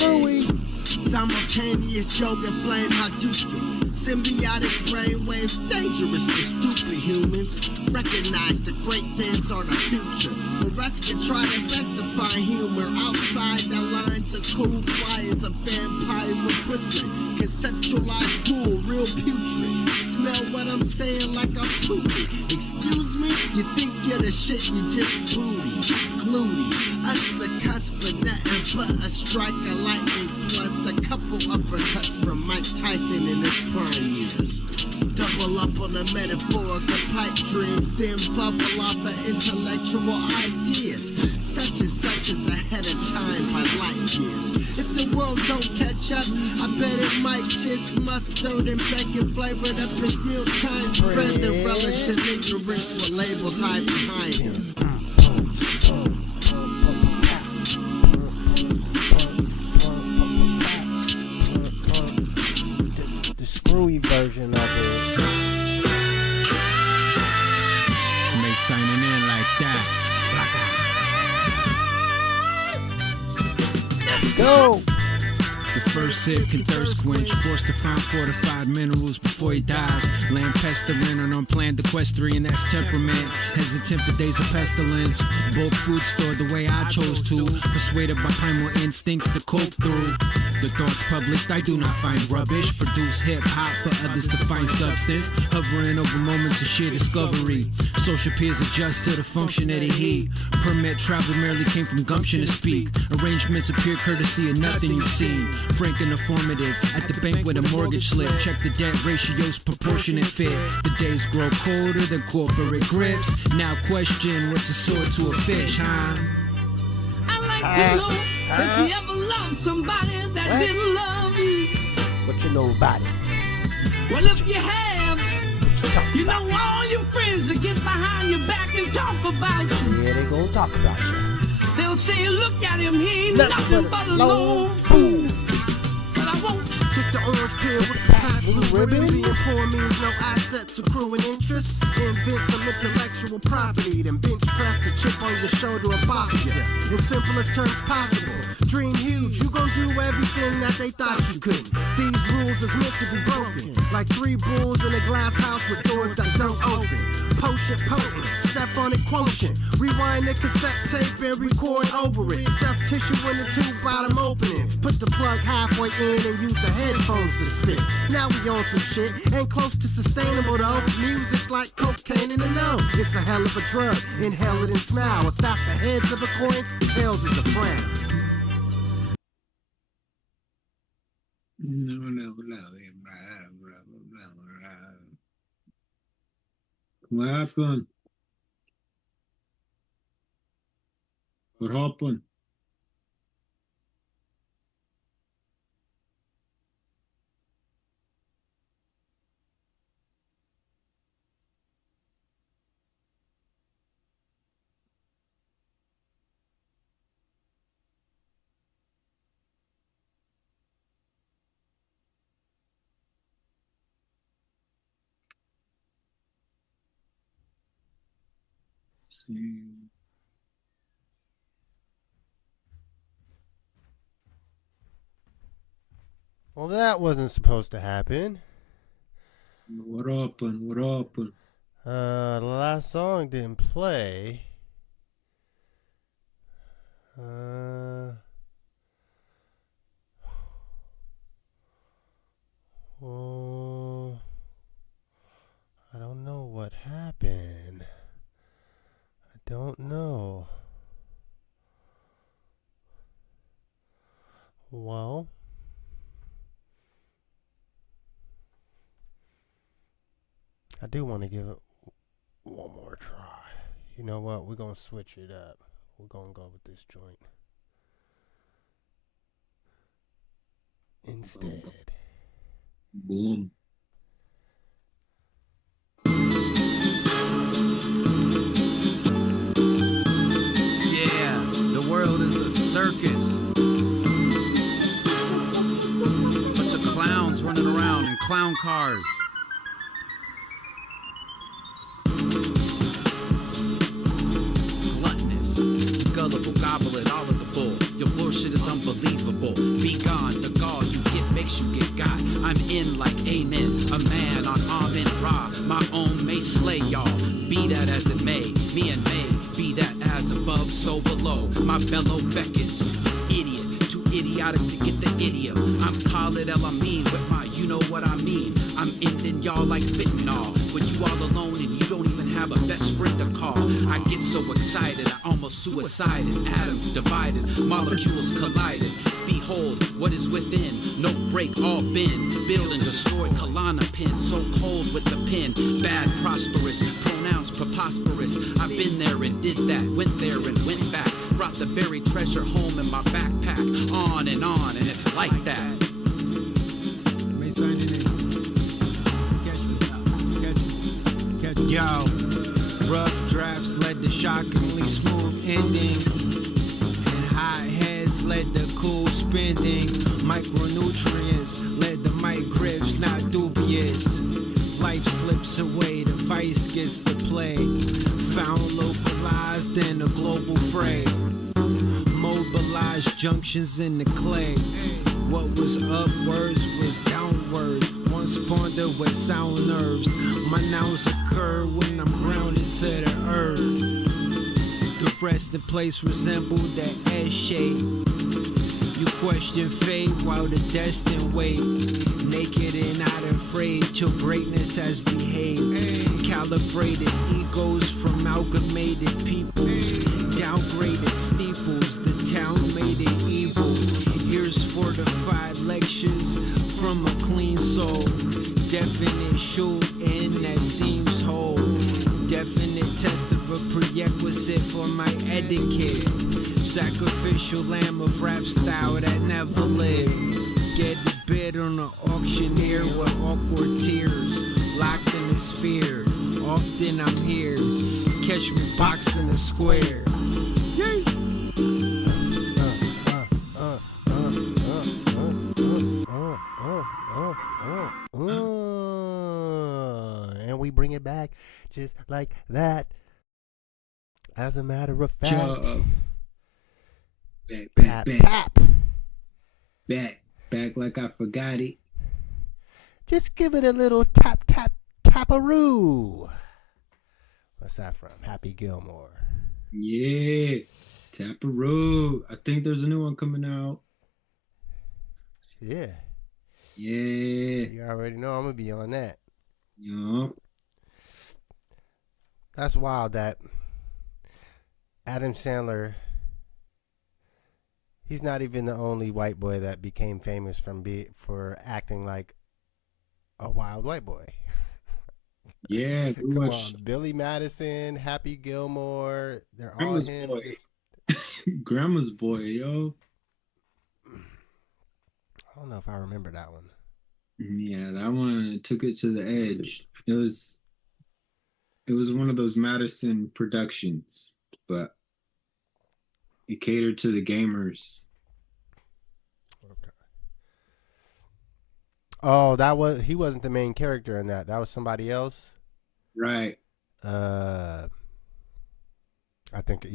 Simultaneous yoga flame Hadouken. Symbiotic brainwaves dangerous to stupid humans. Recognize the great things are the future. The rest can try their best to find humor outside the lines of cool flyers of vampire with Brooklyn. Conceptualize cool, real putrid. Smell what I'm saying like a pooty. Excuse me? You think you're the shit, you just booty. Gluty. Us the cusp of nothing but a strike of lightning plus a couple uppercuts from Mike Tyson in his prime years. Double up on the metaphorical pipe dreams, then bubble off of intellectual ideas. Such and such is ahead of time by light years. If the world don't catch up, I bet it might just mustard and bacon flavored up as real time. Spread the relish and ignorance with labels hide behind him. The screwy version of it. May signing in like that. Let's go. The first sip can thirst quench, forced to find fortified minerals before he dies. Land pestering on unplanned equestrian, that's temperament. Hesitant for days of pestilence. Bulk food stored the way I chose to. Persuaded by primal instincts to cope through. The thoughts published I do not find rubbish. Produce hip-hop for others to find substance. Hovering over moments of sheer discovery. Social peers adjust to the function of the heat. Permit travel merely came from gumption to speak. Arrangements appear courtesy of nothing you've seen. Frank and informative, at the bank with a mortgage slip. Check the debt ratios, proportionate fit. The days grow colder than corporate grips. Now question, what's a sword to a fish, huh? I like to know if you ever loved somebody that didn't love you. What you know about it? Well, if you have, you know all your friends will get behind your back and talk about you. Yeah, they gonna talk about you. They'll say, look at him, he ain't Nothing but a lone fool. But I won't. Took the orange pill with the half blue ribbon. ribbon. Being poor means no assets accruing interest. Invent some intellectual property, then bench press the chip on your shoulder and bop you. In simplest terms possible. Dream huge, you gon' do everything that they thought you couldn't. These rules is meant to be broken. Like three bulls in a glass house with doors that don't open. Potion potent, step on it quotient. Rewind the cassette tape and record over it. Stuff tissue in the two bottom openings. Put the plug halfway in and use the headphones to spit. Now we on some shit, ain't close to sustainable though. Music's like cocaine in the know. It's a hell of a drug, inhale it and smile. If that's the heads of a coin, tails is a frown. What happened? What happened? See. Well, that wasn't supposed to happen. What happened? What happened? The last song didn't play. Well, I don't know what happened. I don't know. do want to give it one more try. You know what? We're going to switch it up. We're going to go with this joint instead. Boom. Yeah, the world is a circus. Bunch of clowns running around in clown cars. Gluttonous, gullible, gobble it all of the bull. Your bullshit is unbelievable. Be gone, the gall you get makes you get got. I'm in like amen, a man on Amen Ra. My own may slay y'all, be that as it may. Me and May, be that as above, so below. My bellow beckons, idiot, too idiotic to get the idiom. I'm Khalid El Amin with my you know what I mean. I'm ending y'all like fentanyl. When you all alone and you don't even have a best friend to call. I get so excited, I almost suicided. Atoms divided, molecules collided. Behold what is within, no break, all bend. Build and destroy Kalana pin, so cold with the pen. Bad, prosperous, pronounced preposterous. I've been there and did that, went there and went back. Brought the buried treasure home in my backpack. On, and it's like that. Yo, rough drafts led to shockingly smooth endings, and hot heads led to cool spending. Micronutrients led to mic grips, not dubious. Life slips away, the vice gets the play. Found localized in a global fray. Mobilized junctions in the clay. What was upwards was downwards. Once pondered with sound nerves. My nouns occur when I'm grounded to the earth. The resting place resembled that S shape. You question fate while the destined wait. Naked and not afraid till greatness has behaved. Calibrated egos from amalgamated peoples. Downgraded steeples, the town made it evil. Years fortified lectures from a clean soul. Definite shooting that seems whole. Definite test of a prerequisite for my etiquette. Sacrificial lamb of rap style that never lived. Get the bid on the auctioneer with awkward tears. Locked in a sphere. Often I'm here. Catch me boxing a square. Yay! And we bring it back just like that. As a matter of fact. Back. Tap. Back like I forgot it. Just give it a little taparoo. What's that from? Happy Gilmore. Yeah. Taparoo. I think there's a new one coming out. Yeah. Yeah. You already know I'm going to be on that. Yeah. That's wild that Adam Sandler, he's not even the only white boy that became famous for acting like a wild white boy. Yeah. Come on. Billy Madison, Happy Gilmore, they're all him. Grandma's Boy, yo. I don't know if I remember that one. Yeah, that one took it to the edge. It was one of those Madison productions, but it catered to the gamers. Okay. Oh, he wasn't the main character in that. That was somebody else. Right. I think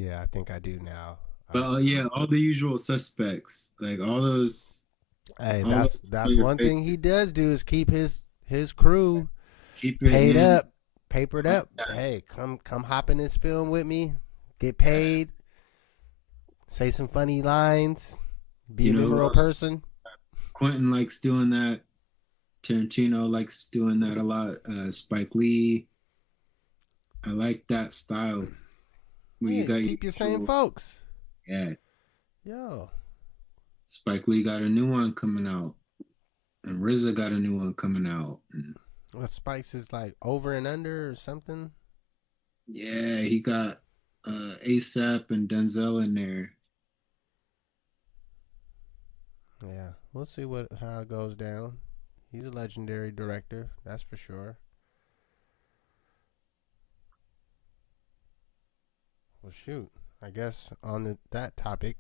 I do now. But yeah, all the usual suspects, like all those. Hey, that's one thing he does do is keep his crew papered up. Hey, come hop in this film with me, get paid, say some funny lines, be a memorable person. Quentin likes doing that. Tarantino likes doing that a lot. Spike Lee. I like that style. Where you keep your same folks. Yeah. Yo. Spike Lee got a new one coming out. And RZA got a new one coming out. And What Spikes is like over and under or something? Yeah, he got ASAP and Denzel in there. Yeah, we'll see how it goes down. He's a legendary director, that's for sure. Well, shoot. I guess on that topic,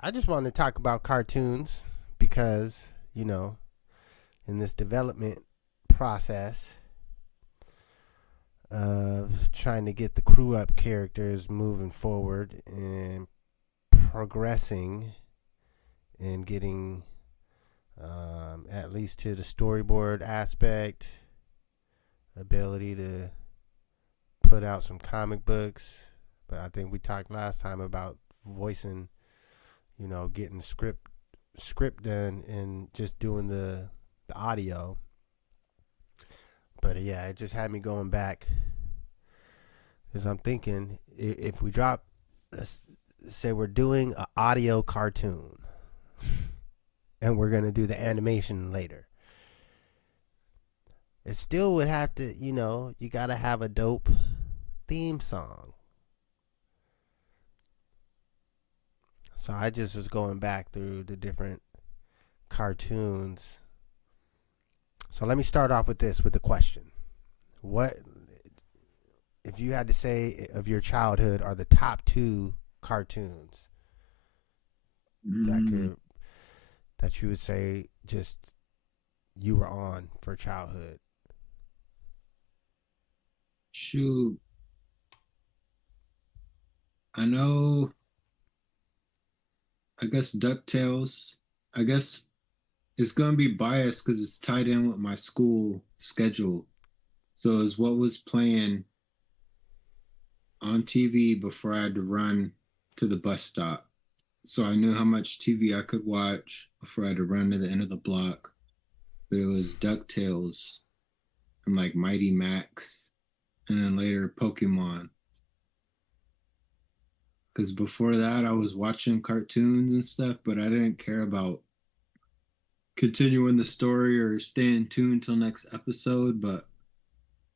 I just wanted to talk about cartoons because, in this development process of trying to get the crew up characters moving forward and progressing and getting at least to the storyboard aspect, ability to put out some comic books. But I think we talked last time about voicing, getting script done and just doing the audio. But yeah, it just had me going back because I'm thinking if we drop, let's say we're doing an audio cartoon and we're gonna do the animation later. It still would have to, you gotta have a dope theme song. So I just was going back through the different cartoons. So let me start off with the question. What, if you had to say of your childhood, are the top 2 cartoons that you would say just you were on for childhood? Shoot. I know, I guess DuckTales. I guess it's going to be biased because it's tied in with my school schedule. So it's what was playing on TV before I had to run to the bus stop. So I knew how much TV I could watch before I had to run to the end of the block. But it was DuckTales and like Mighty Max and then later Pokemon. Because before that, I was watching cartoons and stuff, but I didn't care about continuing the story or staying tuned until next episode. But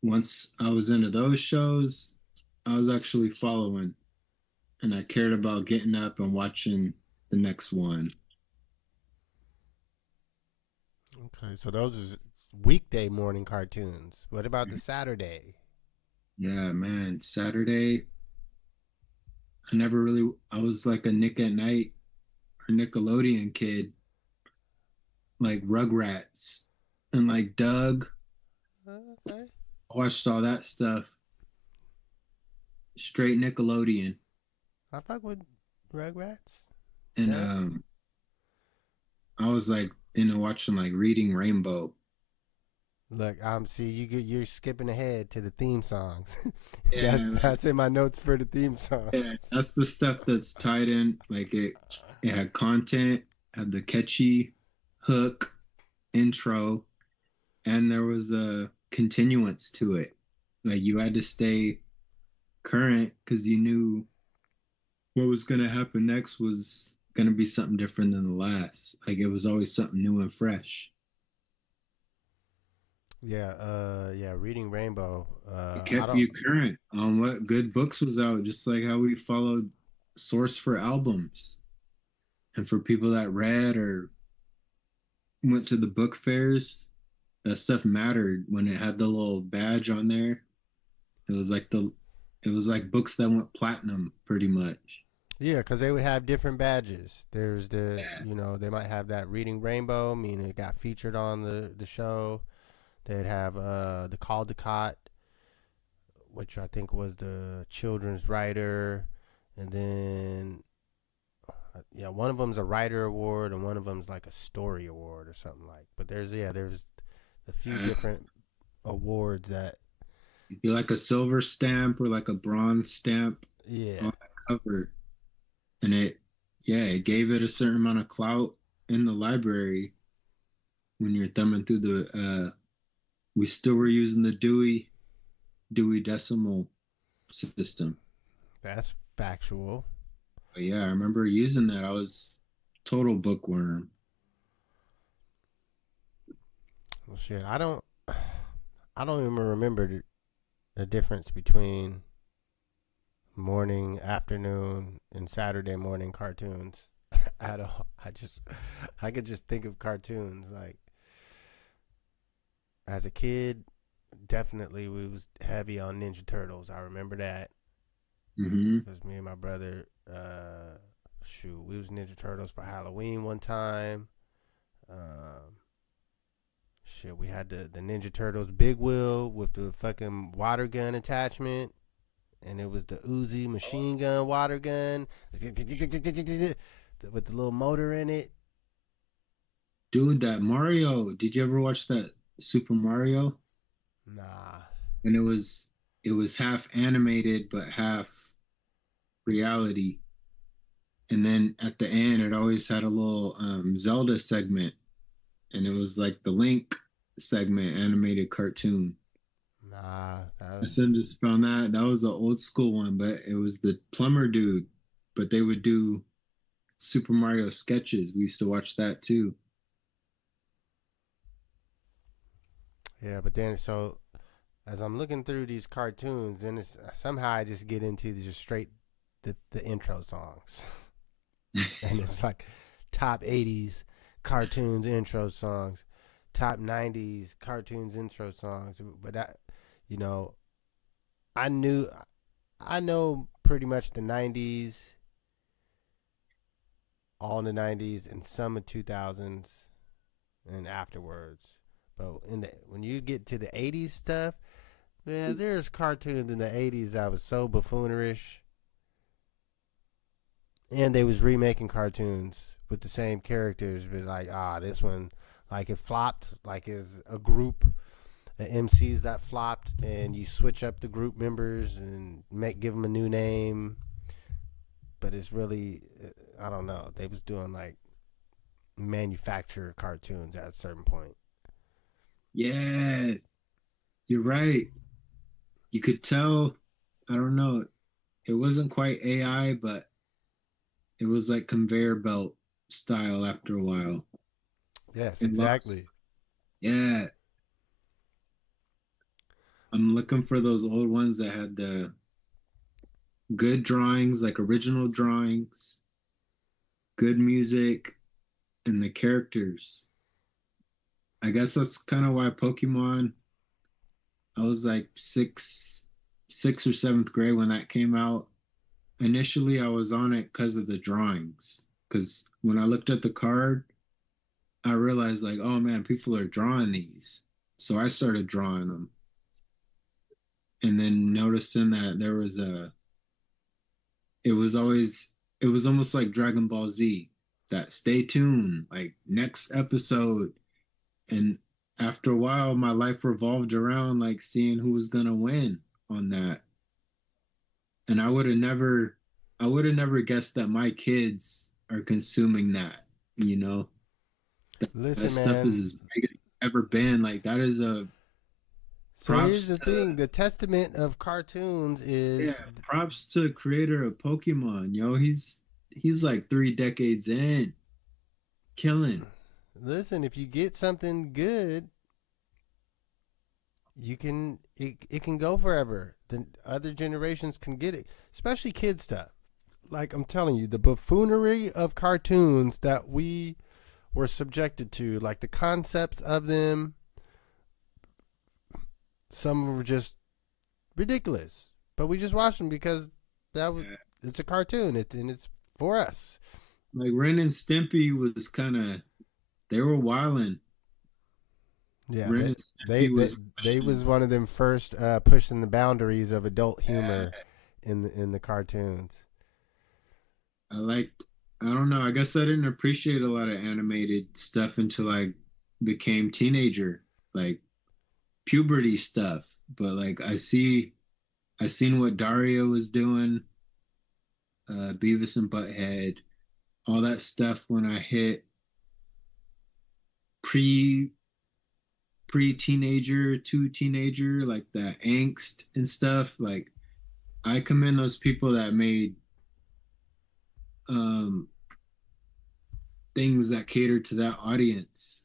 once I was into those shows, I was actually following and I cared about getting up and watching the next one. Okay, so those are weekday morning cartoons. What about the Saturday? Yeah, man. Saturday, I was like a Nick at Night or Nickelodeon kid, like Rugrats and like Doug. Okay. I watched all that stuff. Straight Nickelodeon. I fuck with Rugrats. And Yeah. I was like into watching like Reading Rainbow. Look, see you're skipping ahead to the theme songs. Yeah, That's in my notes for the theme songs. yeah, that's the stuff that's tied in. Like it had content, had the catchy hook, intro, and there was a continuance to it. Like you had to stay current because you knew what was going to happen next was going to be something different than the last. Like it was always something new and fresh. Yeah, Reading Rainbow. It I kept don't. you current on what good books was out, just like how we followed source for albums. And for people that read or went to the book fairs, that stuff mattered when it had the little badge on there. It was like it was like books that went platinum pretty much. Yeah, because they would have different badges. There's Yeah. they might have that Reading Rainbow, meaning it got featured on the show. They'd have the Caldecott, which I think was the children's writer, and then one of them's a writer award and one of them's like a story award or something like. But there's a few different awards that. It'd be like a silver stamp or like a bronze stamp Yeah. on the cover. And it gave it a certain amount of clout in the library when you're thumbing through we still were using the Dewey Decimal System. That's factual. But yeah, I remember using that. I was total bookworm. Well, shit, I don't. I don't even remember the difference between morning, afternoon, and Saturday morning cartoons at all. I could just think of cartoons like as a kid. Definitely, we was heavy on Ninja Turtles. I remember that because me and my brother, we was Ninja Turtles for Halloween one time. We had the Ninja Turtles big wheel with the fucking water gun attachment, and it was the Uzi machine gun water gun with the little motor in it. Dude, that Mario, did you ever watch that Super Mario? Nah. And it was half animated but half reality. And then at the end it always had a little Zelda segment, and it was like the Link segment animated cartoon. Nah. My son just found that was an old school one, but it was the plumber dude. But they would do Super Mario sketches. We used to watch that too. Yeah, but then so as I'm looking through these cartoons, and it's somehow I just get into just straight the intro songs, and it's like top 80s cartoons intro songs, top 90s cartoons intro songs. But you know, I know pretty much the 90s, all in the 90s, and some of 2000s, and afterwards. But when you get to the 80s stuff, man, there's cartoons in the 80s that was so buffoonerish. And they was remaking cartoons with the same characters, but like, this one, like it flopped, like is a group of MCs that flopped, and you switch up the group members and give them a new name. But it's really, I don't know. They was doing like manufacturer cartoons at a certain point. Yeah, you're right. You could tell, I don't know, it wasn't quite AI, but it was like conveyor belt style after a while. Yes, It exactly. lost. Yeah. I'm looking for those old ones that had the good drawings, like original drawings, good music, and the characters. I guess that's kind of why Pokemon, I was like sixth or seventh grade when that came out. Initially, I was on it because of the drawings. Because when I looked at the card, I realized like, oh man, people are drawing these. So I started drawing them. And then noticing that it was always, it was almost like Dragon Ball Z, that stay tuned, like next episode. And after a while, my life revolved around like seeing who was gonna win on that. And I would have never guessed that my kids are consuming that, you know. That Listen, stuff is man. as big as it's ever been. Like that is a So here's props the to, thing: the testament of cartoons yeah, is, props to creator of Pokemon, yo. He's like 3 decades in, killing. listen, if you get something good, it can go forever. The other generations can get it, especially kid stuff. Like I'm telling you, the buffoonery of cartoons that we were subjected to, like the concepts of them, some were just ridiculous. But we just watched them because it's a cartoon. It's for us. Like Ren and Stimpy was kind of, they were wilding. Yeah, Ren and they Stimpy was they was one of them first pushing the boundaries of adult humor in the cartoons. I liked, I don't know, I guess I didn't appreciate a lot of animated stuff until I became teenager, like puberty stuff. But like I seen what Dario was doing, Beavis and Butthead, all that stuff when I hit pre teenager to teenager, like that angst and stuff. Like I commend those people that made things that cater to that audience.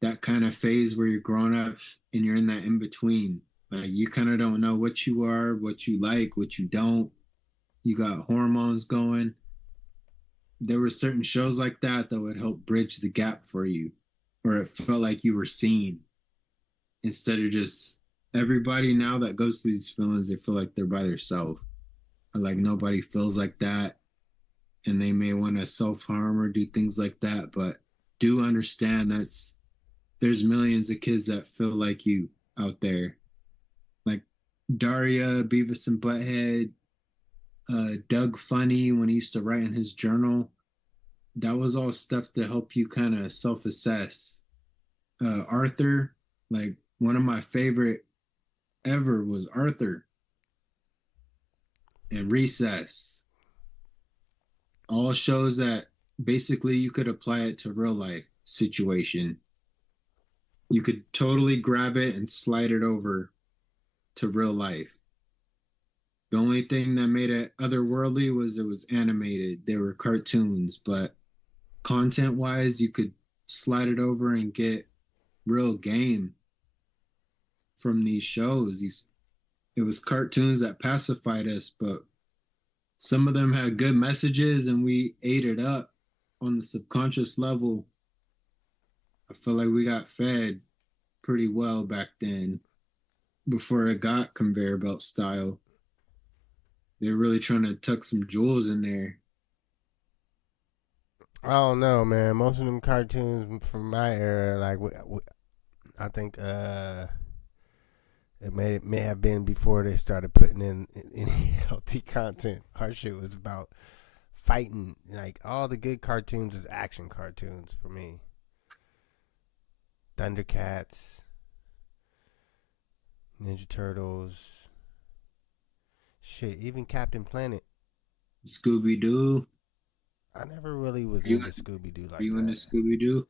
that kind of phase where you're growing up and you're in that in between. Like you kind of don't know what you are, what you like, what you don't. You got hormones going. There were certain shows like that that would help bridge the gap for you, or it felt like you were seen instead of just everybody now that goes through these feelings, they feel like they're by themselves. Like nobody feels like that, and they may want to self-harm or do things like that, but do understand there's millions of kids that feel like you out there. Like Daria, Beavis and Butthead, Doug Funny when he used to write in his journal. That was all stuff to help you kind of self-assess. Arthur, like one of my favorite ever was Arthur and Recess. All shows that basically you could apply it to real life situation. You could totally grab it and slide it over to real life. The only thing that made it otherworldly was it was animated. They were cartoons, but content wise, you could slide it over and get real game from these shows. It was cartoons that pacified us, but some of them had good messages and we ate it up on the subconscious level. I feel like we got fed pretty well back then before it got conveyor belt style. They're really trying to tuck some jewels in there. I don't know, man. Most of them cartoons from my era, like I think it may have been before they started putting in any healthy content. Our shit was about fighting. Like all the good cartoons was action cartoons for me. Thundercats, Ninja Turtles, shit, even Captain Planet. Scooby-Doo. I never really was into Scooby-Doo like that. You into Scooby-Doo?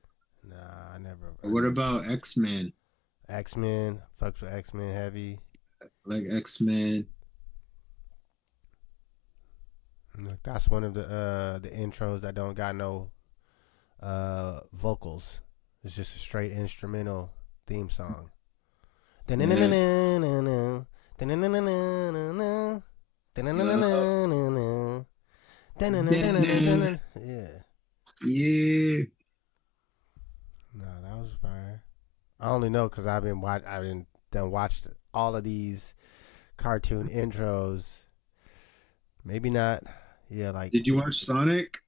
Nah, I never. What about X-Men? X-Men, fucks with X-Men heavy. Like X-Men. Look, that's one of the intros that don't got no vocals. It's just a straight instrumental theme song. Yeah. Yeah. No, that was fire. I only know because I've been watched all of these cartoon intros. Maybe not. Yeah, like. Did you watch Sonic?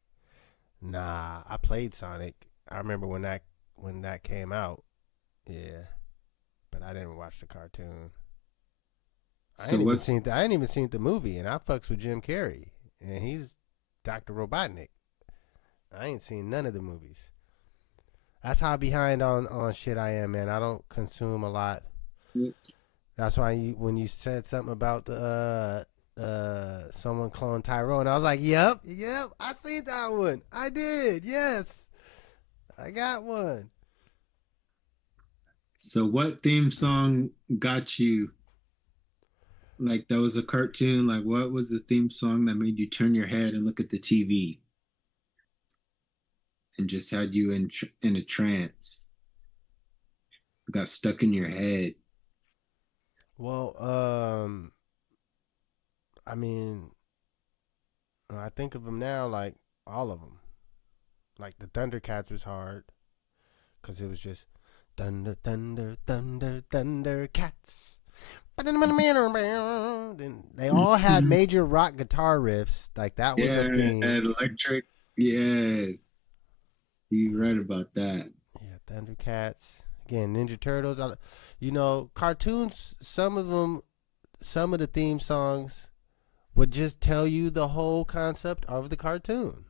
Nah, I played Sonic. I remember when that came out. Yeah, but I didn't watch the cartoon. I ain't even seen the movie, and I fucks with Jim Carrey, and he's Dr. Robotnik. I ain't seen none of the movies. That's how behind on shit I am, man. I don't consume a lot. That's why when you said something about the someone cloned Tyrone, I was like, yep, I seen that one. I did, yes. I got one. So what theme song got you? Like that was a cartoon. Like what was the theme song that made you turn your head and look at the TV and just had you in a trance? Got stuck in your head. Well, I mean, I think of them now, like all of them. Like the Thundercats was hard because it was just thunder, thunder, thunder, Thundercats. And they all had major rock guitar riffs. Like that was a thing. And electric. Yeah, you right about that. Yeah, Thundercats. Again, Ninja Turtles. Cartoons. Some of the theme songs would just tell you the whole concept of the cartoon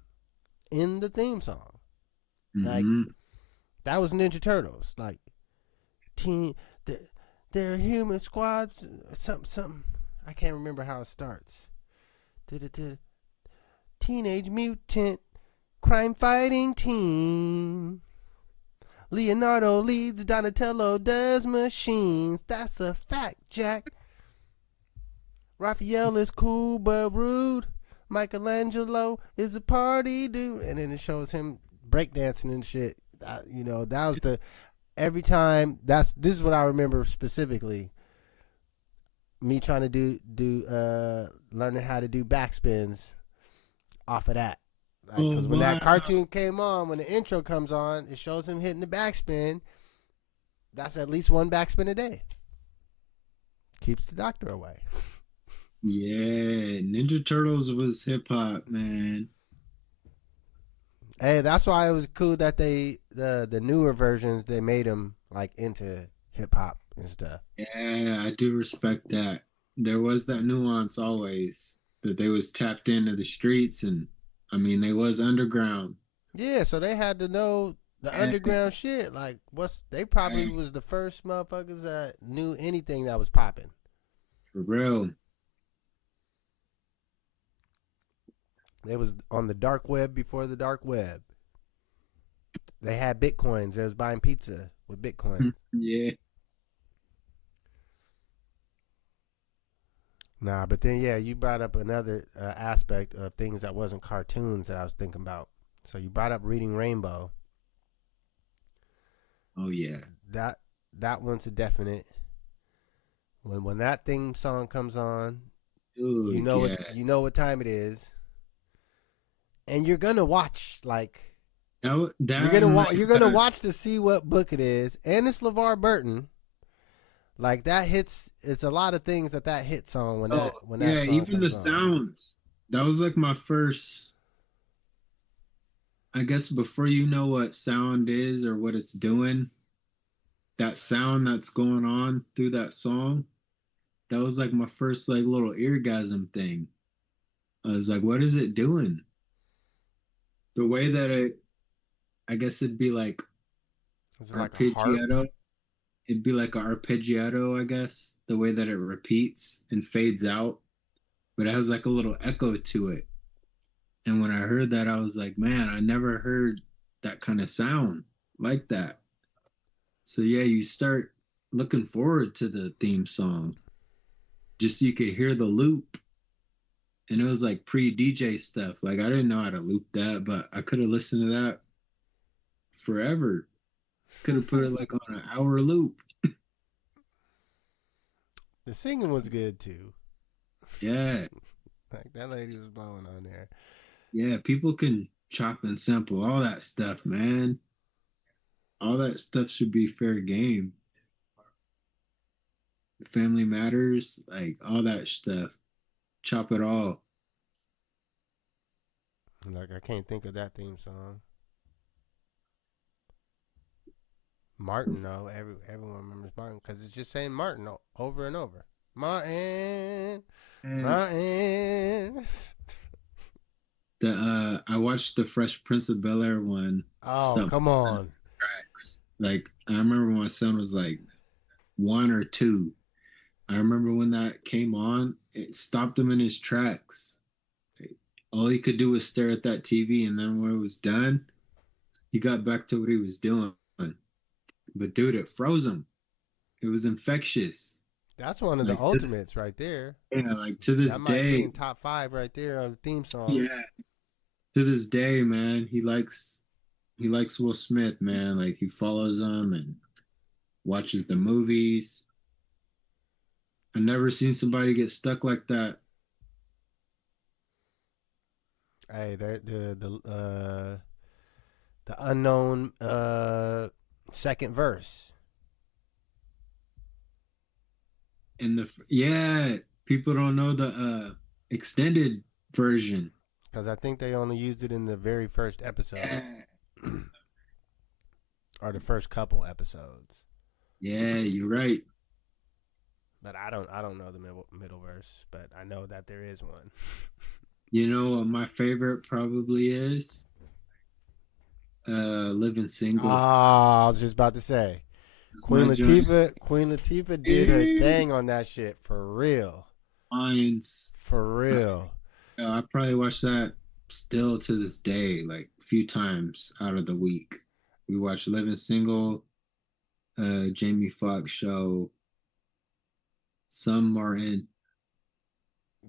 in the theme song. Like that was Ninja Turtles. Like they're human squads. Something. I can't remember how it starts. Teenage Mutant Crime Fighting Team. Leonardo leads, Donatello does machines. That's a fact, Jack. Raphael is cool but rude. Michelangelo is a party dude. And then it shows him breakdancing and shit. That was every time this is what I remember specifically. Me trying to learning how to do backspins off of that. Like, Oh cause when that wow. cartoon came on, when the intro comes on, it shows him hitting the backspin. That's at least one backspin a day. Keeps the doctor away. Yeah, Ninja Turtles was hip hop, man. Hey, that's why it was cool that the newer versions they made them like into hip hop and stuff. Yeah, I do respect that. There was that nuance always that they was tapped into the streets, and I mean they was underground. Yeah, so they had to know the Yeah, underground shit. Like, they probably right, was the first motherfuckers that knew anything that was popping. for real. They was on the dark web before the dark web. They had bitcoins. They was buying pizza with Bitcoin. Yeah. Nah, but then yeah, you brought up another aspect of things that wasn't cartoons that I was thinking about. So you brought up Reading Rainbow. Oh yeah. That one's a definite. When that theme song comes on, Dude, yeah. you know what time it is, and you're gonna watch like you're gonna watch to see what book it is, and it's LeVar Burton. Like that hits. It's a lot of things that hits on when that yeah, song even the comes on. sounds. That was like my first. I guess before you know what sound is or what it's doing, that sound that's going on through that song, that was like my first like little eargasm thing. I was like, what is it doing? The way that I guess it'd be like Is it like a harp? arpeggiato. It'd be like an arpeggiato, I guess, the way that it repeats and fades out, but it has like a little echo to it. And when I heard that, I was like, man, I never heard that kind of sound like that. So yeah, you start looking forward to the theme song just so you could hear the loop. And it was like pre-DJ stuff. Like I didn't know how to loop that, but I could have listened to that forever. Could have put it like on an hour loop. The singing was good too. Yeah. Like that lady was blowing on there. Yeah, people can chop and sample all that stuff, man. All that stuff should be fair game. Family Matters, like all that stuff. Chop it all. Like I can't think of that theme song. Martin, though, everyone remembers Martin because it's just saying Martin over and over. Martin, Martin. I watched the Fresh Prince of Bel-Air one. Oh, come on. Tracks. Like I remember when my son was like 1 or 2. I remember when that came on, it stopped him in his tracks. All he could do was stare at that TV, and then when it was done, he got back to what he was doing. But dude, it froze him. It was infectious. That's one of the ultimates right there. Yeah, like to this that might day, be in top 5 right there on theme songs. Yeah, to this day, man, he likes Will Smith, man. Like he follows him and watches the movies. I never seen somebody get stuck like that. Hey, the unknown second verse. And people don't know the extended version because I think they only used it in the very first episode or the first couple episodes. Yeah, you're right. But I don't know the middle verse, but I know that there is one. You know what my favorite probably is? Living Single. I was just about to say. Queen Latifah did her thing on that shit for real. Mines. For real. I probably watch that still to this day, like a few times out of the week. We watch Living Single, Jamie Foxx show, Some Martin.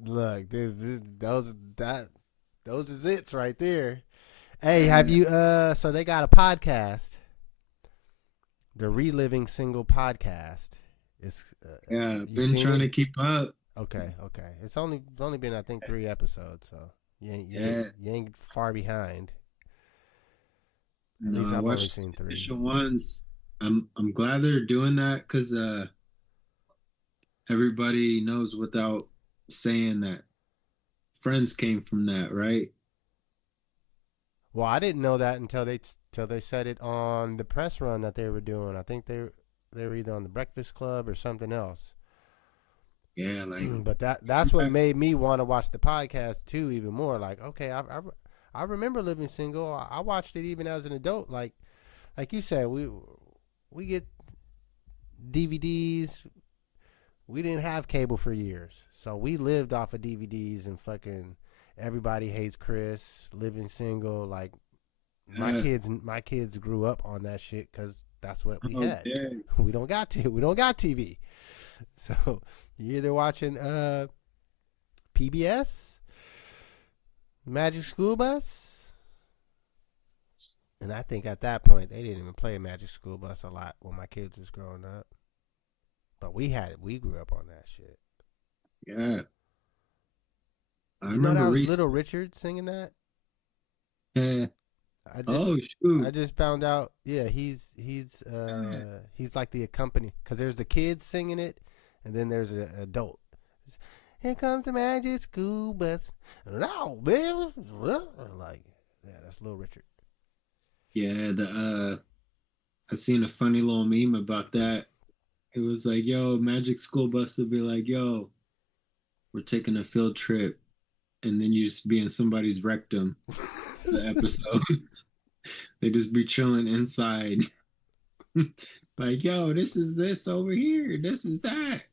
Look, those is it right there. Hey, have you so they got a podcast. the Reliving Single podcast. It's Yeah, you been seen trying to it? keep up. Okay, okay. It's only been I think 3 episodes, so Yeah. you ain't far behind. At No, least I I've only watched seen the three. initial ones. I'm glad they're doing that because everybody knows without saying that Friends came from that, right? Well, I didn't know that until they said it on the press run that they were doing. I think they were either on the Breakfast Club or something else. Yeah, like But that's what made me want to watch the podcast too, even more. Like, okay, I remember Living Single. I watched it even as an adult. Like you said, we get DVDs. We didn't have cable for years, so we lived off of DVDs and fucking Everybody Hates Chris, Living Single. Like my kids grew up on that shit because that's what we had. okay. We don't got TV, so you're either watching PBS, Magic School Bus, and I think at that point they didn't even play Magic School Bus a lot when my kids was growing up. But we grew up on that shit. Yeah. I You know that remember was Little Richard singing that? Yeah. I just Oh shoot. I just found out. Yeah, he's like the accompaniment because there's the kids singing it, and then there's an adult. Here comes the Magic School Bus. No, baby. Like, yeah, that's Little Richard. Yeah, I seen a funny little meme about that. It was like, yo, Magic School Bus would be like, yo, we're taking a field trip, and then you just be in somebody's rectum. The episode, they just be chilling inside, like, yo, this is this over here, this is that.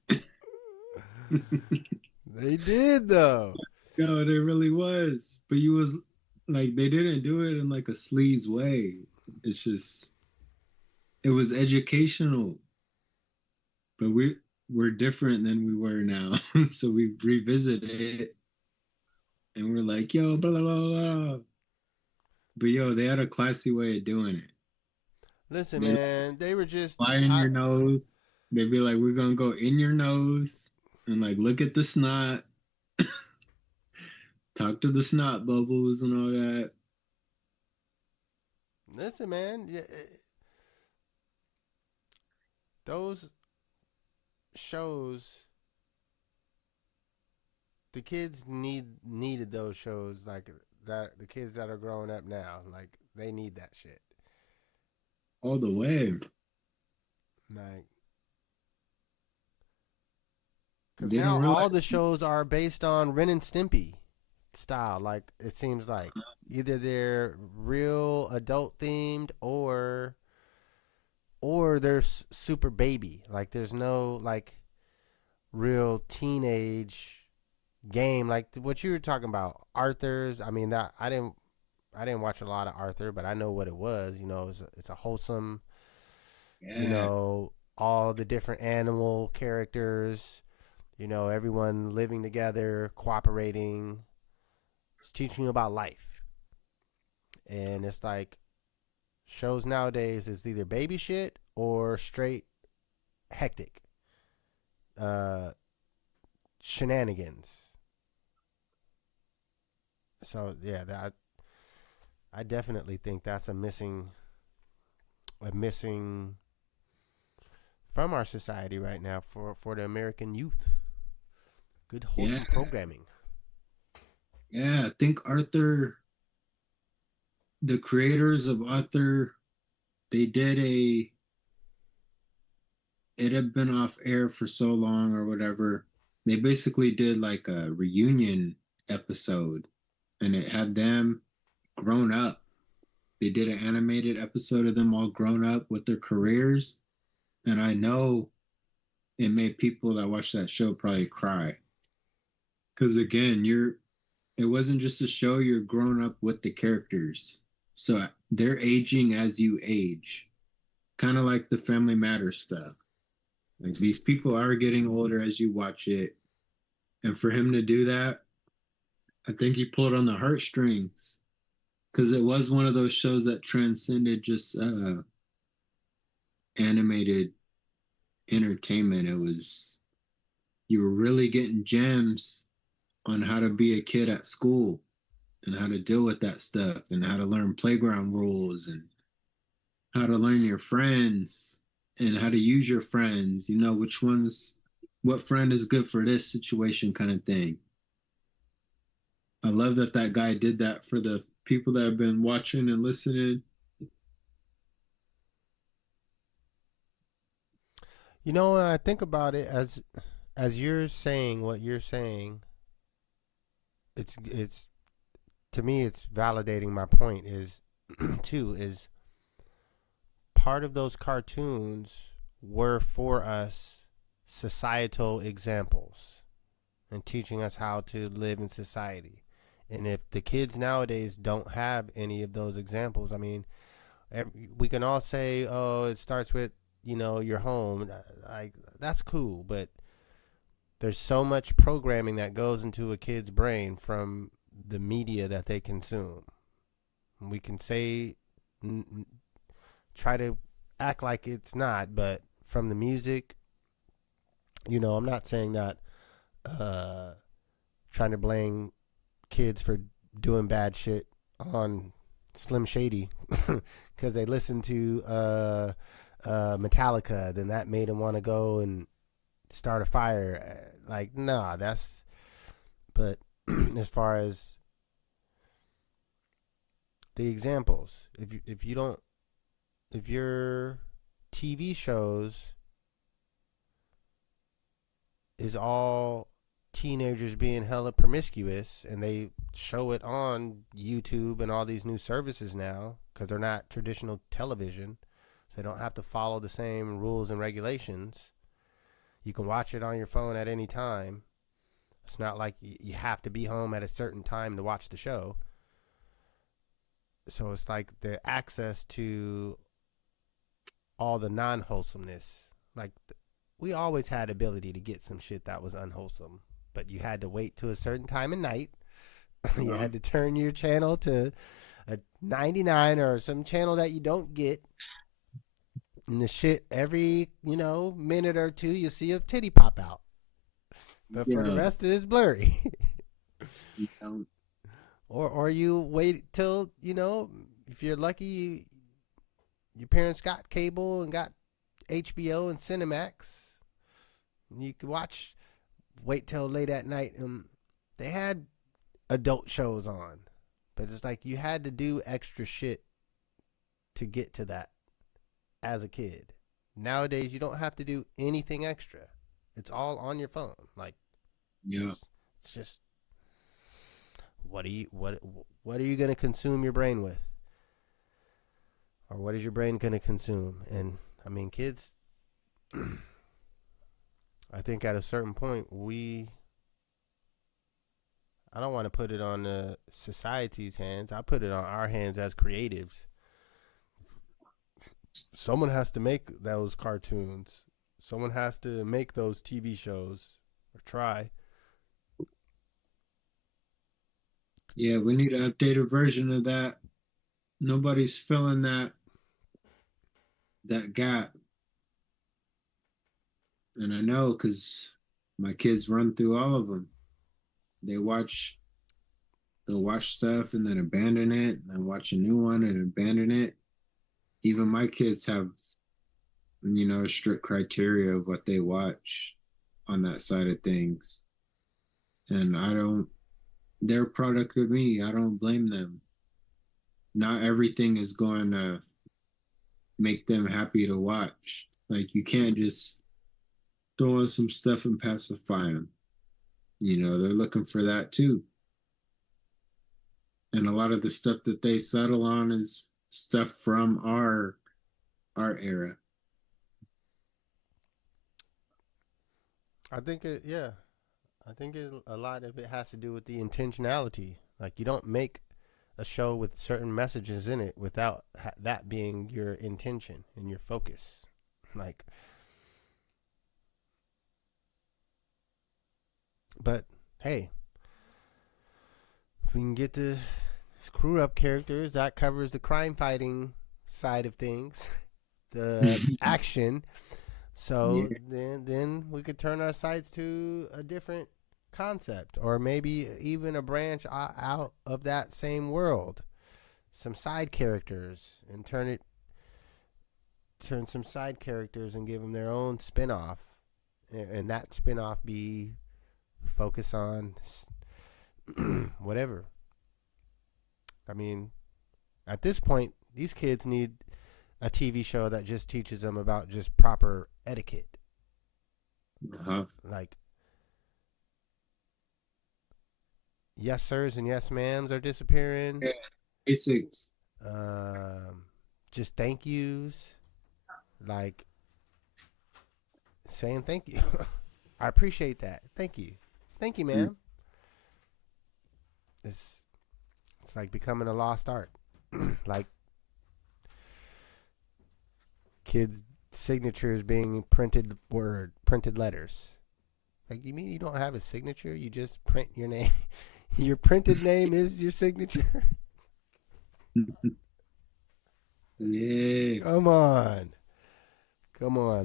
They did though. Yo, it really was, but you was like, they didn't do it in like a sleaze way. It's just, it was educational, but we're different than we were now. So we revisited it and we're like, yo, blah, blah, blah, blah. But yo, they had a classy way of doing it. Listen, They man, they were just fly in your nose. They'd be like, we're gonna go in your nose and like look at the snot, talk to the snot bubbles and all that. Listen, man. Those shows, the kids needed those shows like that. The kids that are growing up now, like they need that shit. All the way. Like, because They now don't all realize. the shows are based on Ren and Stimpy style. Like it seems like either they're real adult themed or they're super baby. Like there's no like real teenage game like what you were talking about. Arthur's. I mean that I didn't watch a lot of Arthur, but I know what it was. You know, it's a wholesome. Yeah. You know, all the different animal characters. You know, everyone living together, cooperating. It's teaching you about life, and it's like shows nowadays is either baby shit or straight hectic shenanigans. So yeah, that I definitely think that's a missing from our society right now for the American youth. Good wholesome programming. Yeah, I think Arthur, the creators of Arthur, they did it had been off air for so long or whatever. They basically did like a reunion episode and it had them grown up. They did an animated episode of them all grown up with their careers. And I know it made people that watch that show probably cry. Because again, it wasn't just a show, you're growing up with the characters. So they're aging as you age. Kind of like the Family Matters stuff. Like these people are getting older as you watch it. And for him to do that, I think he pulled on the heartstrings. Because it was one of those shows that transcended just animated entertainment. It was, you were really getting gems on how to be a kid at school and how to deal with that stuff and how to learn playground rules and how to learn your friends and how to use your friends, you know, which ones, what friend is good for this situation kind of thing. I love that that guy did that for the people that have been watching and listening. You know, when I think about it, as you're saying what you're saying, it's to me, it's validating my point. Is too is part of those cartoons were for us societal examples and teaching us how to live in society. And if the kids nowadays don't have any of those examples, I mean, we can all say, "Oh, it starts with your home." Like that's cool, but there's so much programming that goes into a kid's brain from the media that they consume. We can say, try to act like it's not, but from the music, I'm not saying that trying to blame kids for doing bad shit on Slim Shady because they listened to Metallica, then that made them want to go and start a fire. Like, nah, that's. But as far as the examples, if you don't, if your TV shows is all teenagers being hella promiscuous and they show it on YouTube and all these new services now because they're not traditional television, so they don't have to follow the same rules and regulations. You can watch it on your phone at any time. It's not like you have to be home at a certain time to watch the show. So it's like the access to all the non-wholesomeness. Like we always had ability to get some shit that was unwholesome, but you had to wait to a certain time of night. You had to turn your channel to a 99 or some channel that you don't get. And the shit every, minute or two you see a titty pop out. But for the rest of it, it's blurry. Or you wait till, if you're lucky, your parents got cable and got HBO and Cinemax. You could wait till late at night. They had adult shows on. But it's like you had to do extra shit to get to that as a kid. Nowadays, you don't have to do anything extra. It's all on your phone. Like, yeah, it's just what are you gonna consume your brain with, or what is your brain gonna consume? And I mean, kids. I think at a certain point I don't want to put it on the society's hands. I put it on our hands as creatives. Someone has to make those cartoons. Someone has to make those TV shows or try. Yeah, we need an updated version of that. Nobody's filling that gap. And I know because my kids run through all of them. They'll watch stuff and then abandon it, and then watch a new one and abandon it. Even my kids have, strict criteria of what they watch on that side of things. And they're a product of me. I don't blame them. Not everything is going to make them happy to watch. Like, you can't just throw in some stuff and pacify them. They're looking for that too. And a lot of the stuff that they settle on is stuff from our era. I think a lot of it has to do with the intentionality. Like, you don't make a show with certain messages in it without that being your intention and your focus. Like, but hey, if we can get the screw up characters, that covers the crime fighting side of things. the action. So Yeah. then we could turn our sights to a different concept, or maybe even a branch out of that same world. Some side characters, and turn some side characters and give them their own spin-off, and that spin-off be focus on whatever. I mean, at this point, these kids need a TV show that just teaches them about just proper etiquette. Like, yes sirs and yes ma'ams are disappearing. Yeah. Basics. Just thank yous. Like saying thank you. I appreciate that. Thank you. Thank you, ma'am. It's like becoming a lost art. Like kids' signatures being printed letters. Like, you mean you don't have a signature? You just print your name. Your printed name is your signature. Yeah. Come on.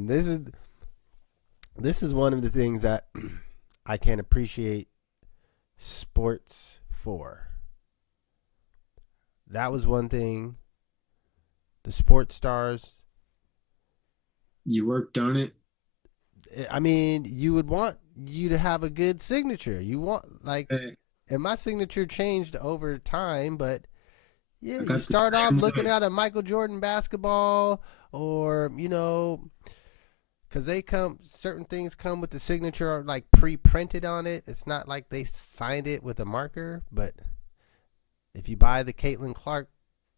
This is one of the things that I can appreciate sports for. That was one thing. The sports stars. You worked on it. I mean, you would want you to have a good signature. You want, like, and my signature changed over time, but yeah, you start off looking at a Michael Jordan basketball, or, you know, because certain things come with the signature like pre-printed on it. It's not like they signed it with a marker, but if you buy the Caitlin Clark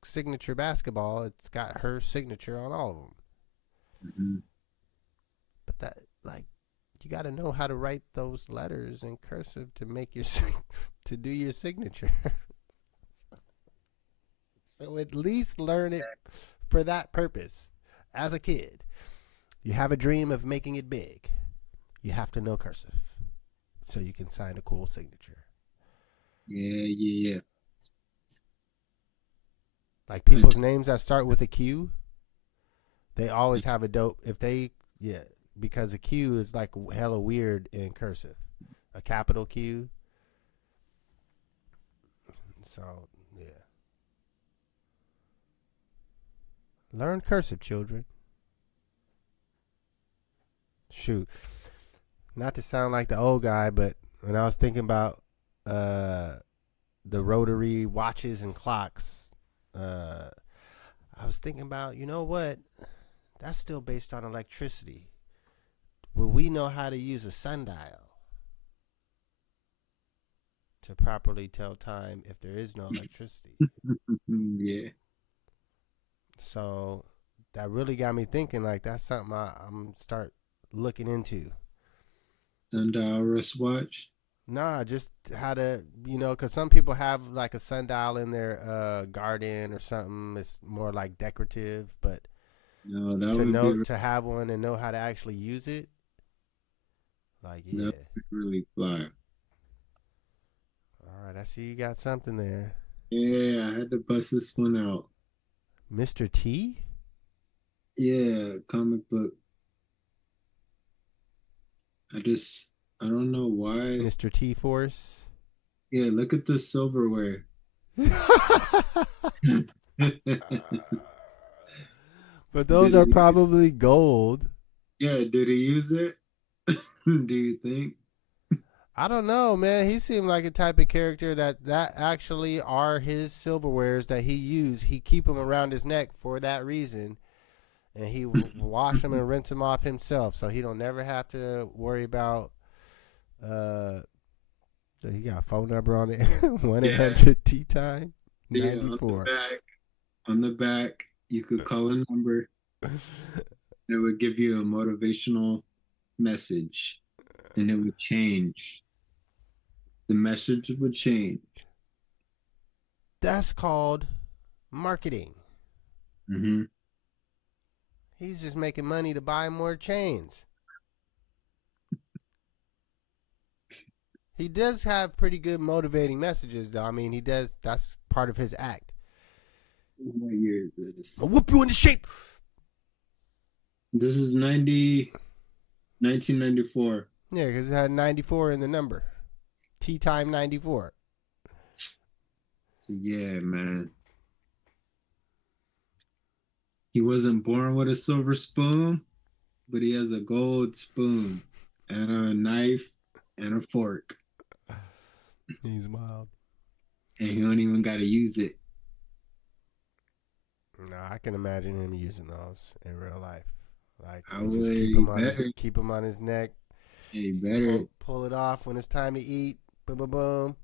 signature basketball, it's got her signature on all of them. Mm-hmm. But that, like, you got to know how to write those letters in cursive to make your to do your signature. So at least learn it for that purpose. As a kid, you have a dream of making it big. You have to know cursive so you can sign a cool signature. Yeah. Like people's names that start with a Q, they always have a dope. Because a Q is like hella weird in cursive. A capital Q. So, yeah. Learn cursive, children. Shoot. Not to sound like the old guy, but when I was thinking about the rotary watches and clocks, I was thinking about, you know what? That's still based on electricity. Will we know how to use a sundial to properly tell time if there is no electricity? Yeah. So that really got me thinking, like, that's something I'm going to start looking into. Sundial wristwatch? Nah, just how to, you know, because some people have like a sundial in their garden or something. It's more like decorative, but no, that would be to have one and know how to actually use it. Like, yeah. That would really fly. All right, I see you got something there. Yeah, I had to bust this one out. Mr. T? Yeah, comic book. I don't know why. Mr. T Force? Yeah, look at the silverware. But those are probably gold. Yeah, did he use it? Do you think? I don't know, man. He seemed like a type of character that actually are his silverwares that he used. He keep them around his neck for that reason, and he wash them and rinse them off himself, so he don't never have to worry about. He got a phone number on it. 1-800-Tea-Time 94. On the back, you could call a number. And it would give you a motivational message, and it would change. The message would change. That's called marketing. Mm-hmm. He's just making money to buy more chains. He does have pretty good motivating messages, though. I mean, he does. That's part of his act. What year is this? I'll whoop you into shape. This is 1994. Yeah, because it had 94 in the number. Tea Time 94. So yeah, man. He wasn't born with a silver spoon, but he has a gold spoon and a knife and a fork. He's wild. And he don't even got to use it. No, I can imagine him using those in real life. Like, I they just would. keep him on his neck. He better. Pull it off when it's time to eat. Boom, boom, boom.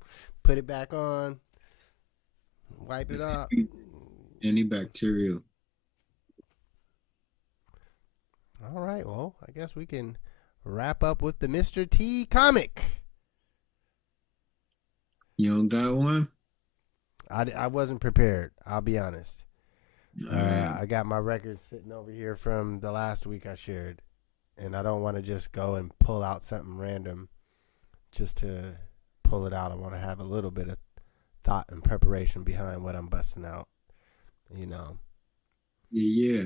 Put it back on. Wipe it off. Antibacterial. All right, well, I guess we can wrap up with the Mr. T comic. You don't got one? I wasn't prepared. I'll be honest. Right. I got my records sitting over here from the last week I shared, and I don't want to just go and pull out something random just to pull it out. I want to have a little bit of thought and preparation behind what I'm busting out, you know. Yeah.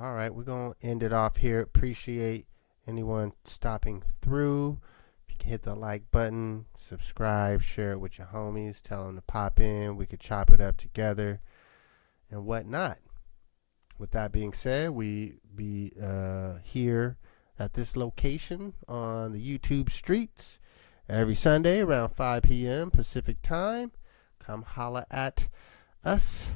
All right, we're going to end it off here. Appreciate anyone stopping through. If you can hit the like button, subscribe, share it with your homies, tell them to pop in. We could chop it up together and whatnot. With that being said, we be here at this location on the YouTube streets every Sunday around 5 p.m. Pacific time. Come holla at us.